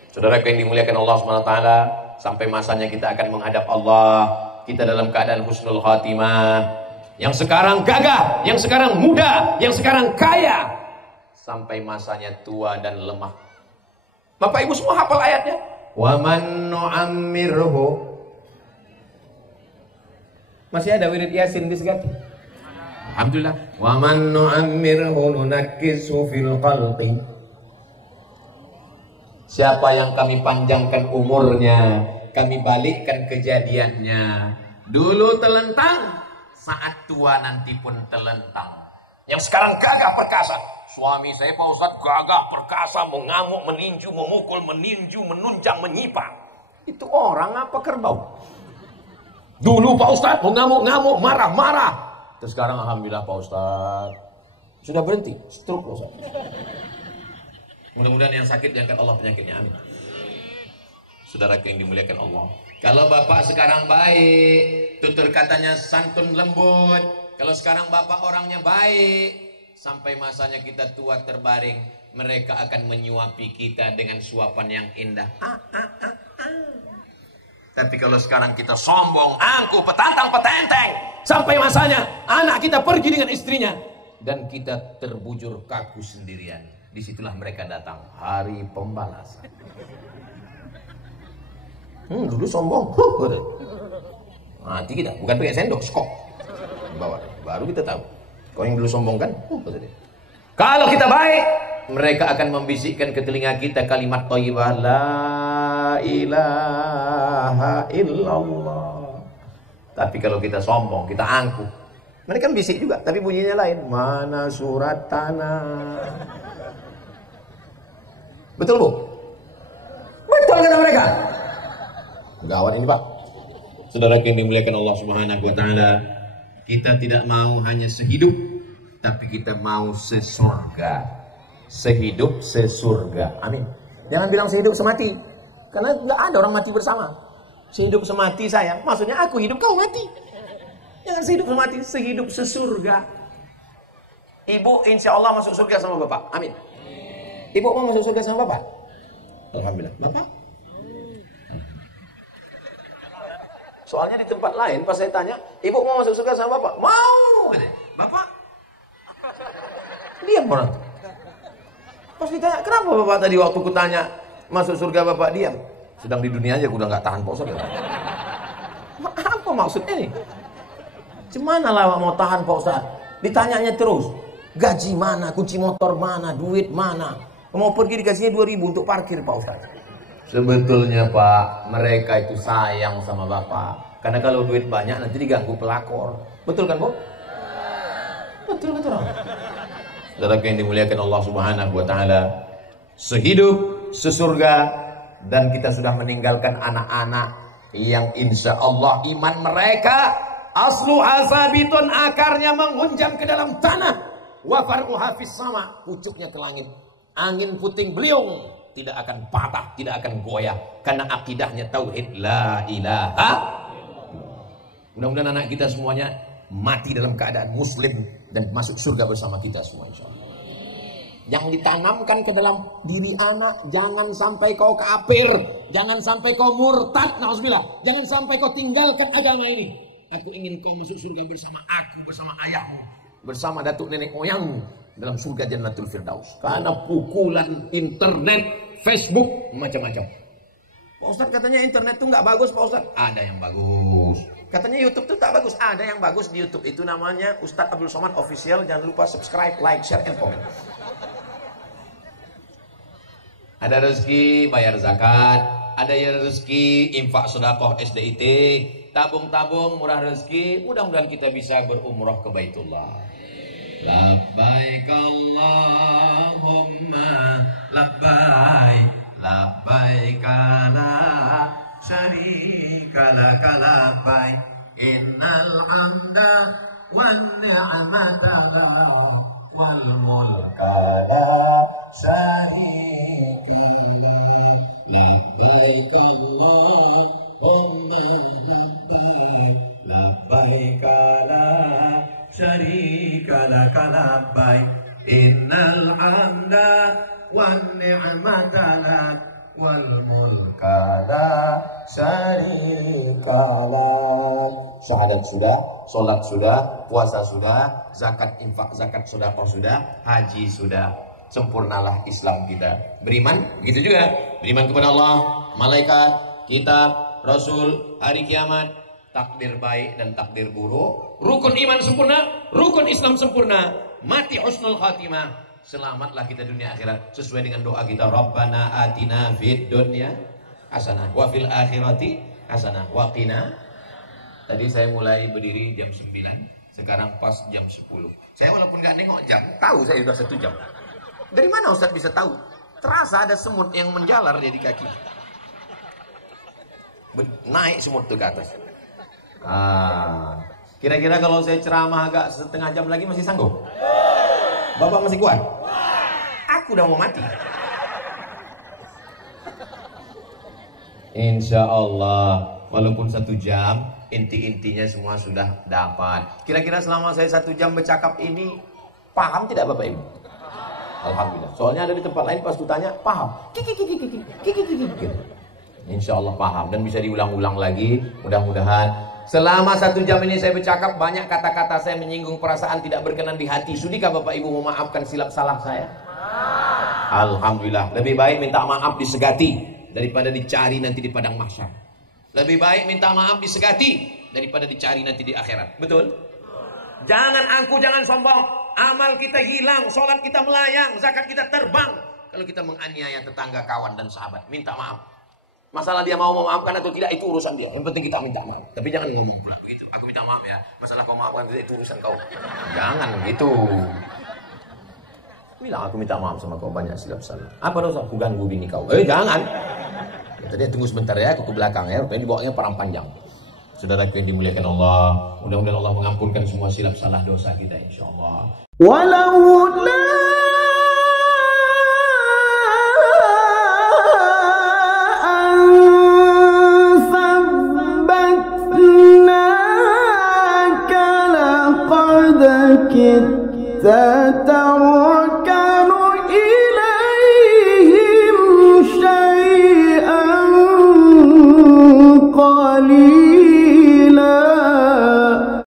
Saudara yang dimuliakan Allah SWT, sampai masanya kita akan menghadap Allah, kita dalam keadaan husnul khatimah. Yang sekarang gagah, yang sekarang muda, yang sekarang kaya, sampai masanya tua dan lemah. Bapak Ibu semua hafal ayatnya. Wa man nu'ammirhu. Masih ada wirid Yasin di Segati? Alhamdulillah. Wa man nu'ammirhu nunakkisu fil khalqi. Siapa yang kami panjangkan umurnya, kami balikkan kejadiannya. Dulu telentang, saat tua nanti pun telentang. Yang sekarang gagah perkasa. Suami saya Pak Ustadz gagah perkasa, mengamuk, meninju, memukul, meninju, menunjang, menyipak. Itu orang apa kerbau? Dulu Pak Ustadz mengamuk-ngamuk, marah-marah. Terus sekarang alhamdulillah Pak Ustadz sudah berhenti, stroke Pak Ustadz. Mudah-mudahan yang sakit diangkat Allah penyakitnya, amin. Saudara yang dimuliakan Allah, kalau bapak sekarang baik, tutur katanya santun lembut. Kalau sekarang bapak orangnya baik, sampai masanya kita tua terbaring, mereka akan menyuapi kita dengan suapan yang indah. Tapi kalau sekarang kita sombong, angkuh, petantang, petenteng, sampai masanya anak kita pergi dengan istrinya, dan kita terbujur kaku sendirian. Disitulah mereka datang, hari pembalasan. Dulu sombong, mati kita, bukan pakai sendok, skop, bawa, baru kita tahu. Kau yang dulu sombong kan? Kata dia. Kalau kita baik, mereka akan membisikkan ke telinga kita kalimat thayyibah, la ilaha illallah. Tapi kalau kita sombong, kita angkuh, mereka bisik juga, tapi bunyinya lain. Mana surat tanah? Betul bu? Betul kata mereka. Gawat ini pak. Saudara yang dimuliakan Allah Subhanahu Wa Taala, kita tidak mau hanya sehidup, tapi kita mau sesurga. Sehidup sesurga. Amin. Jangan bilang sehidup semati, karena tidak ada orang mati bersama. Sehidup semati saya, maksudnya aku hidup kau mati. Jangan sehidup semati, sehidup sesurga. Ibu insya Allah masuk surga sama bapak. Amin. Ibu mau masuk surga sama bapak? Alhamdulillah. Bapak? Soalnya di tempat lain pas saya tanya, ibu mau masuk surga sama bapak? Mau. Bapak? Diam orang. Pas ditanya, kenapa bapak tadi waktu kutanya masuk surga bapak diam? Sedang di dunia aja udah nggak tahan Pak Ustaz. Apa maksudnya nih? Gimana lah mau tahan Pak Ustaz? Ditanyanya terus, gaji mana, kunci motor mana, duit mana? Mau pergi dikasihnya 2.000 untuk parkir Pak Ustaz. Sebetulnya Pak, mereka itu sayang sama Bapak. Karena kalau duit banyak nanti diganggu pelakor. Betul kan Bu? Betul betul. Saudara yang dimuliakan Allah Subhanahu Wa Taala, sehidup sesurga, dan kita sudah meninggalkan anak-anak yang insya Allah iman mereka aslu asabitun, akarnya menghunjam ke dalam tanah, wa far'uha fis sama, pucuknya ke langit. Angin puting beliung tidak akan patah, tidak akan goyah, karena akidahnya tauhid la ilaha. Mudah-mudahan anak kita semuanya mati dalam keadaan muslim dan masuk surga bersama kita semua insyaallah. Yang ditanamkan ke dalam diri anak, jangan sampai kau kafir, jangan sampai kau murtad, nauzubillah, jangan sampai kau tinggalkan agama ini. Aku ingin kau masuk surga bersama aku, bersama ayahmu, bersama datuk nenek moyangmu dalam surga Jannatul Firdaus. Karena pukulan internet, Facebook, macam-macam. Pak Ustadz katanya internet tuh nggak bagus Pak Ustadz. Ada yang bagus. Katanya YouTube tuh tak bagus. Ada yang bagus di YouTube. Itu namanya Ustadz Abdul Somad Official. Jangan lupa subscribe, like, share, and comment. Ada rezeki bayar zakat, ada yang rezeki infak sedekah SDIT, tabung-tabung murah rezeki. Mudah-mudahan kita bisa berumrah ke Baitullah. Labbaik Allahumma labbaik, labbaik la syarika lak labbaik, innal hamda wan ni'mata wal mulka la syarika lak, labbaik Allahumma labbaik, labbaik la syarika lak labbaik, innal hamda wan ni'mata lak wal mulka la syarika lak. Syahadat sudah, sholat sudah, puasa sudah, zakat infak, zakat sedekah sudah, haji sudah. Sempurnalah Islam kita. Beriman, begitu juga. Beriman kepada Allah, malaikat, kitab, Rasul, hari kiamat, takdir baik dan takdir buruk. Rukun iman sempurna, rukun Islam sempurna, mati husnul khatimah. Selamatlah kita dunia akhirat sesuai dengan doa kita. Rabbana atina fid dunya hasanah wa fil akhirati hasanah wa qina. Tadi saya mulai berdiri jam 9, sekarang pas jam 10. Saya walaupun nggak nengok jam, tahu saya sudah 1 jam. Dari mana Ustaz bisa tahu? Terasa ada semut yang menjalar di kaki. Naik semut itu ke atas. Kira-kira kalau saya ceramah agak setengah jam lagi masih sanggup? Bapak masih kuat? Aku udah mau mati. Insya Allah, walaupun 1 jam, inti-intinya semua sudah dapat. Kira-kira selama saya 1 jam bercakap ini, paham tidak Bapak Ibu? Alhamdulillah. Soalnya ada di tempat lain pas kutanya, paham? Insya Allah paham dan bisa diulang-ulang lagi. Mudah-mudahan selama 1 jam ini saya bercakap, banyak kata-kata saya menyinggung perasaan tidak berkenan di hati. Sudikah Bapak Ibu memaafkan silap salah saya? Alhamdulillah. Lebih baik minta maaf disegati daripada dicari nanti di padang mahsyar. Lebih baik minta maaf disegati daripada dicari nanti di akhirat. Betul? Jangan angku, jangan sombong. Amal kita hilang, sholat kita melayang, zakat kita terbang. Kalau kita menganiaya tetangga, kawan, dan sahabat, minta maaf. Masalah dia mau memaafkan atau tidak, itu urusan dia. Yang penting kita minta maaf. Tapi jangan ngomong pula begitu. Aku minta maaf ya. Masalah kau maafkan, itu urusan kau. Jangan begitu. Bilang aku minta maaf sama kau, banyak silap salah. Apa dosa? Aku ganggu bini kau. Jangan. Ya, tadi tunggu sebentar ya, aku ke belakang ya. Rupanya dibawanya perang panjang. Saudara yang dimuliakan Allah, mudah-mudahan Allah mengampunkan semua silap salah dosa kita, insya Allah. Walau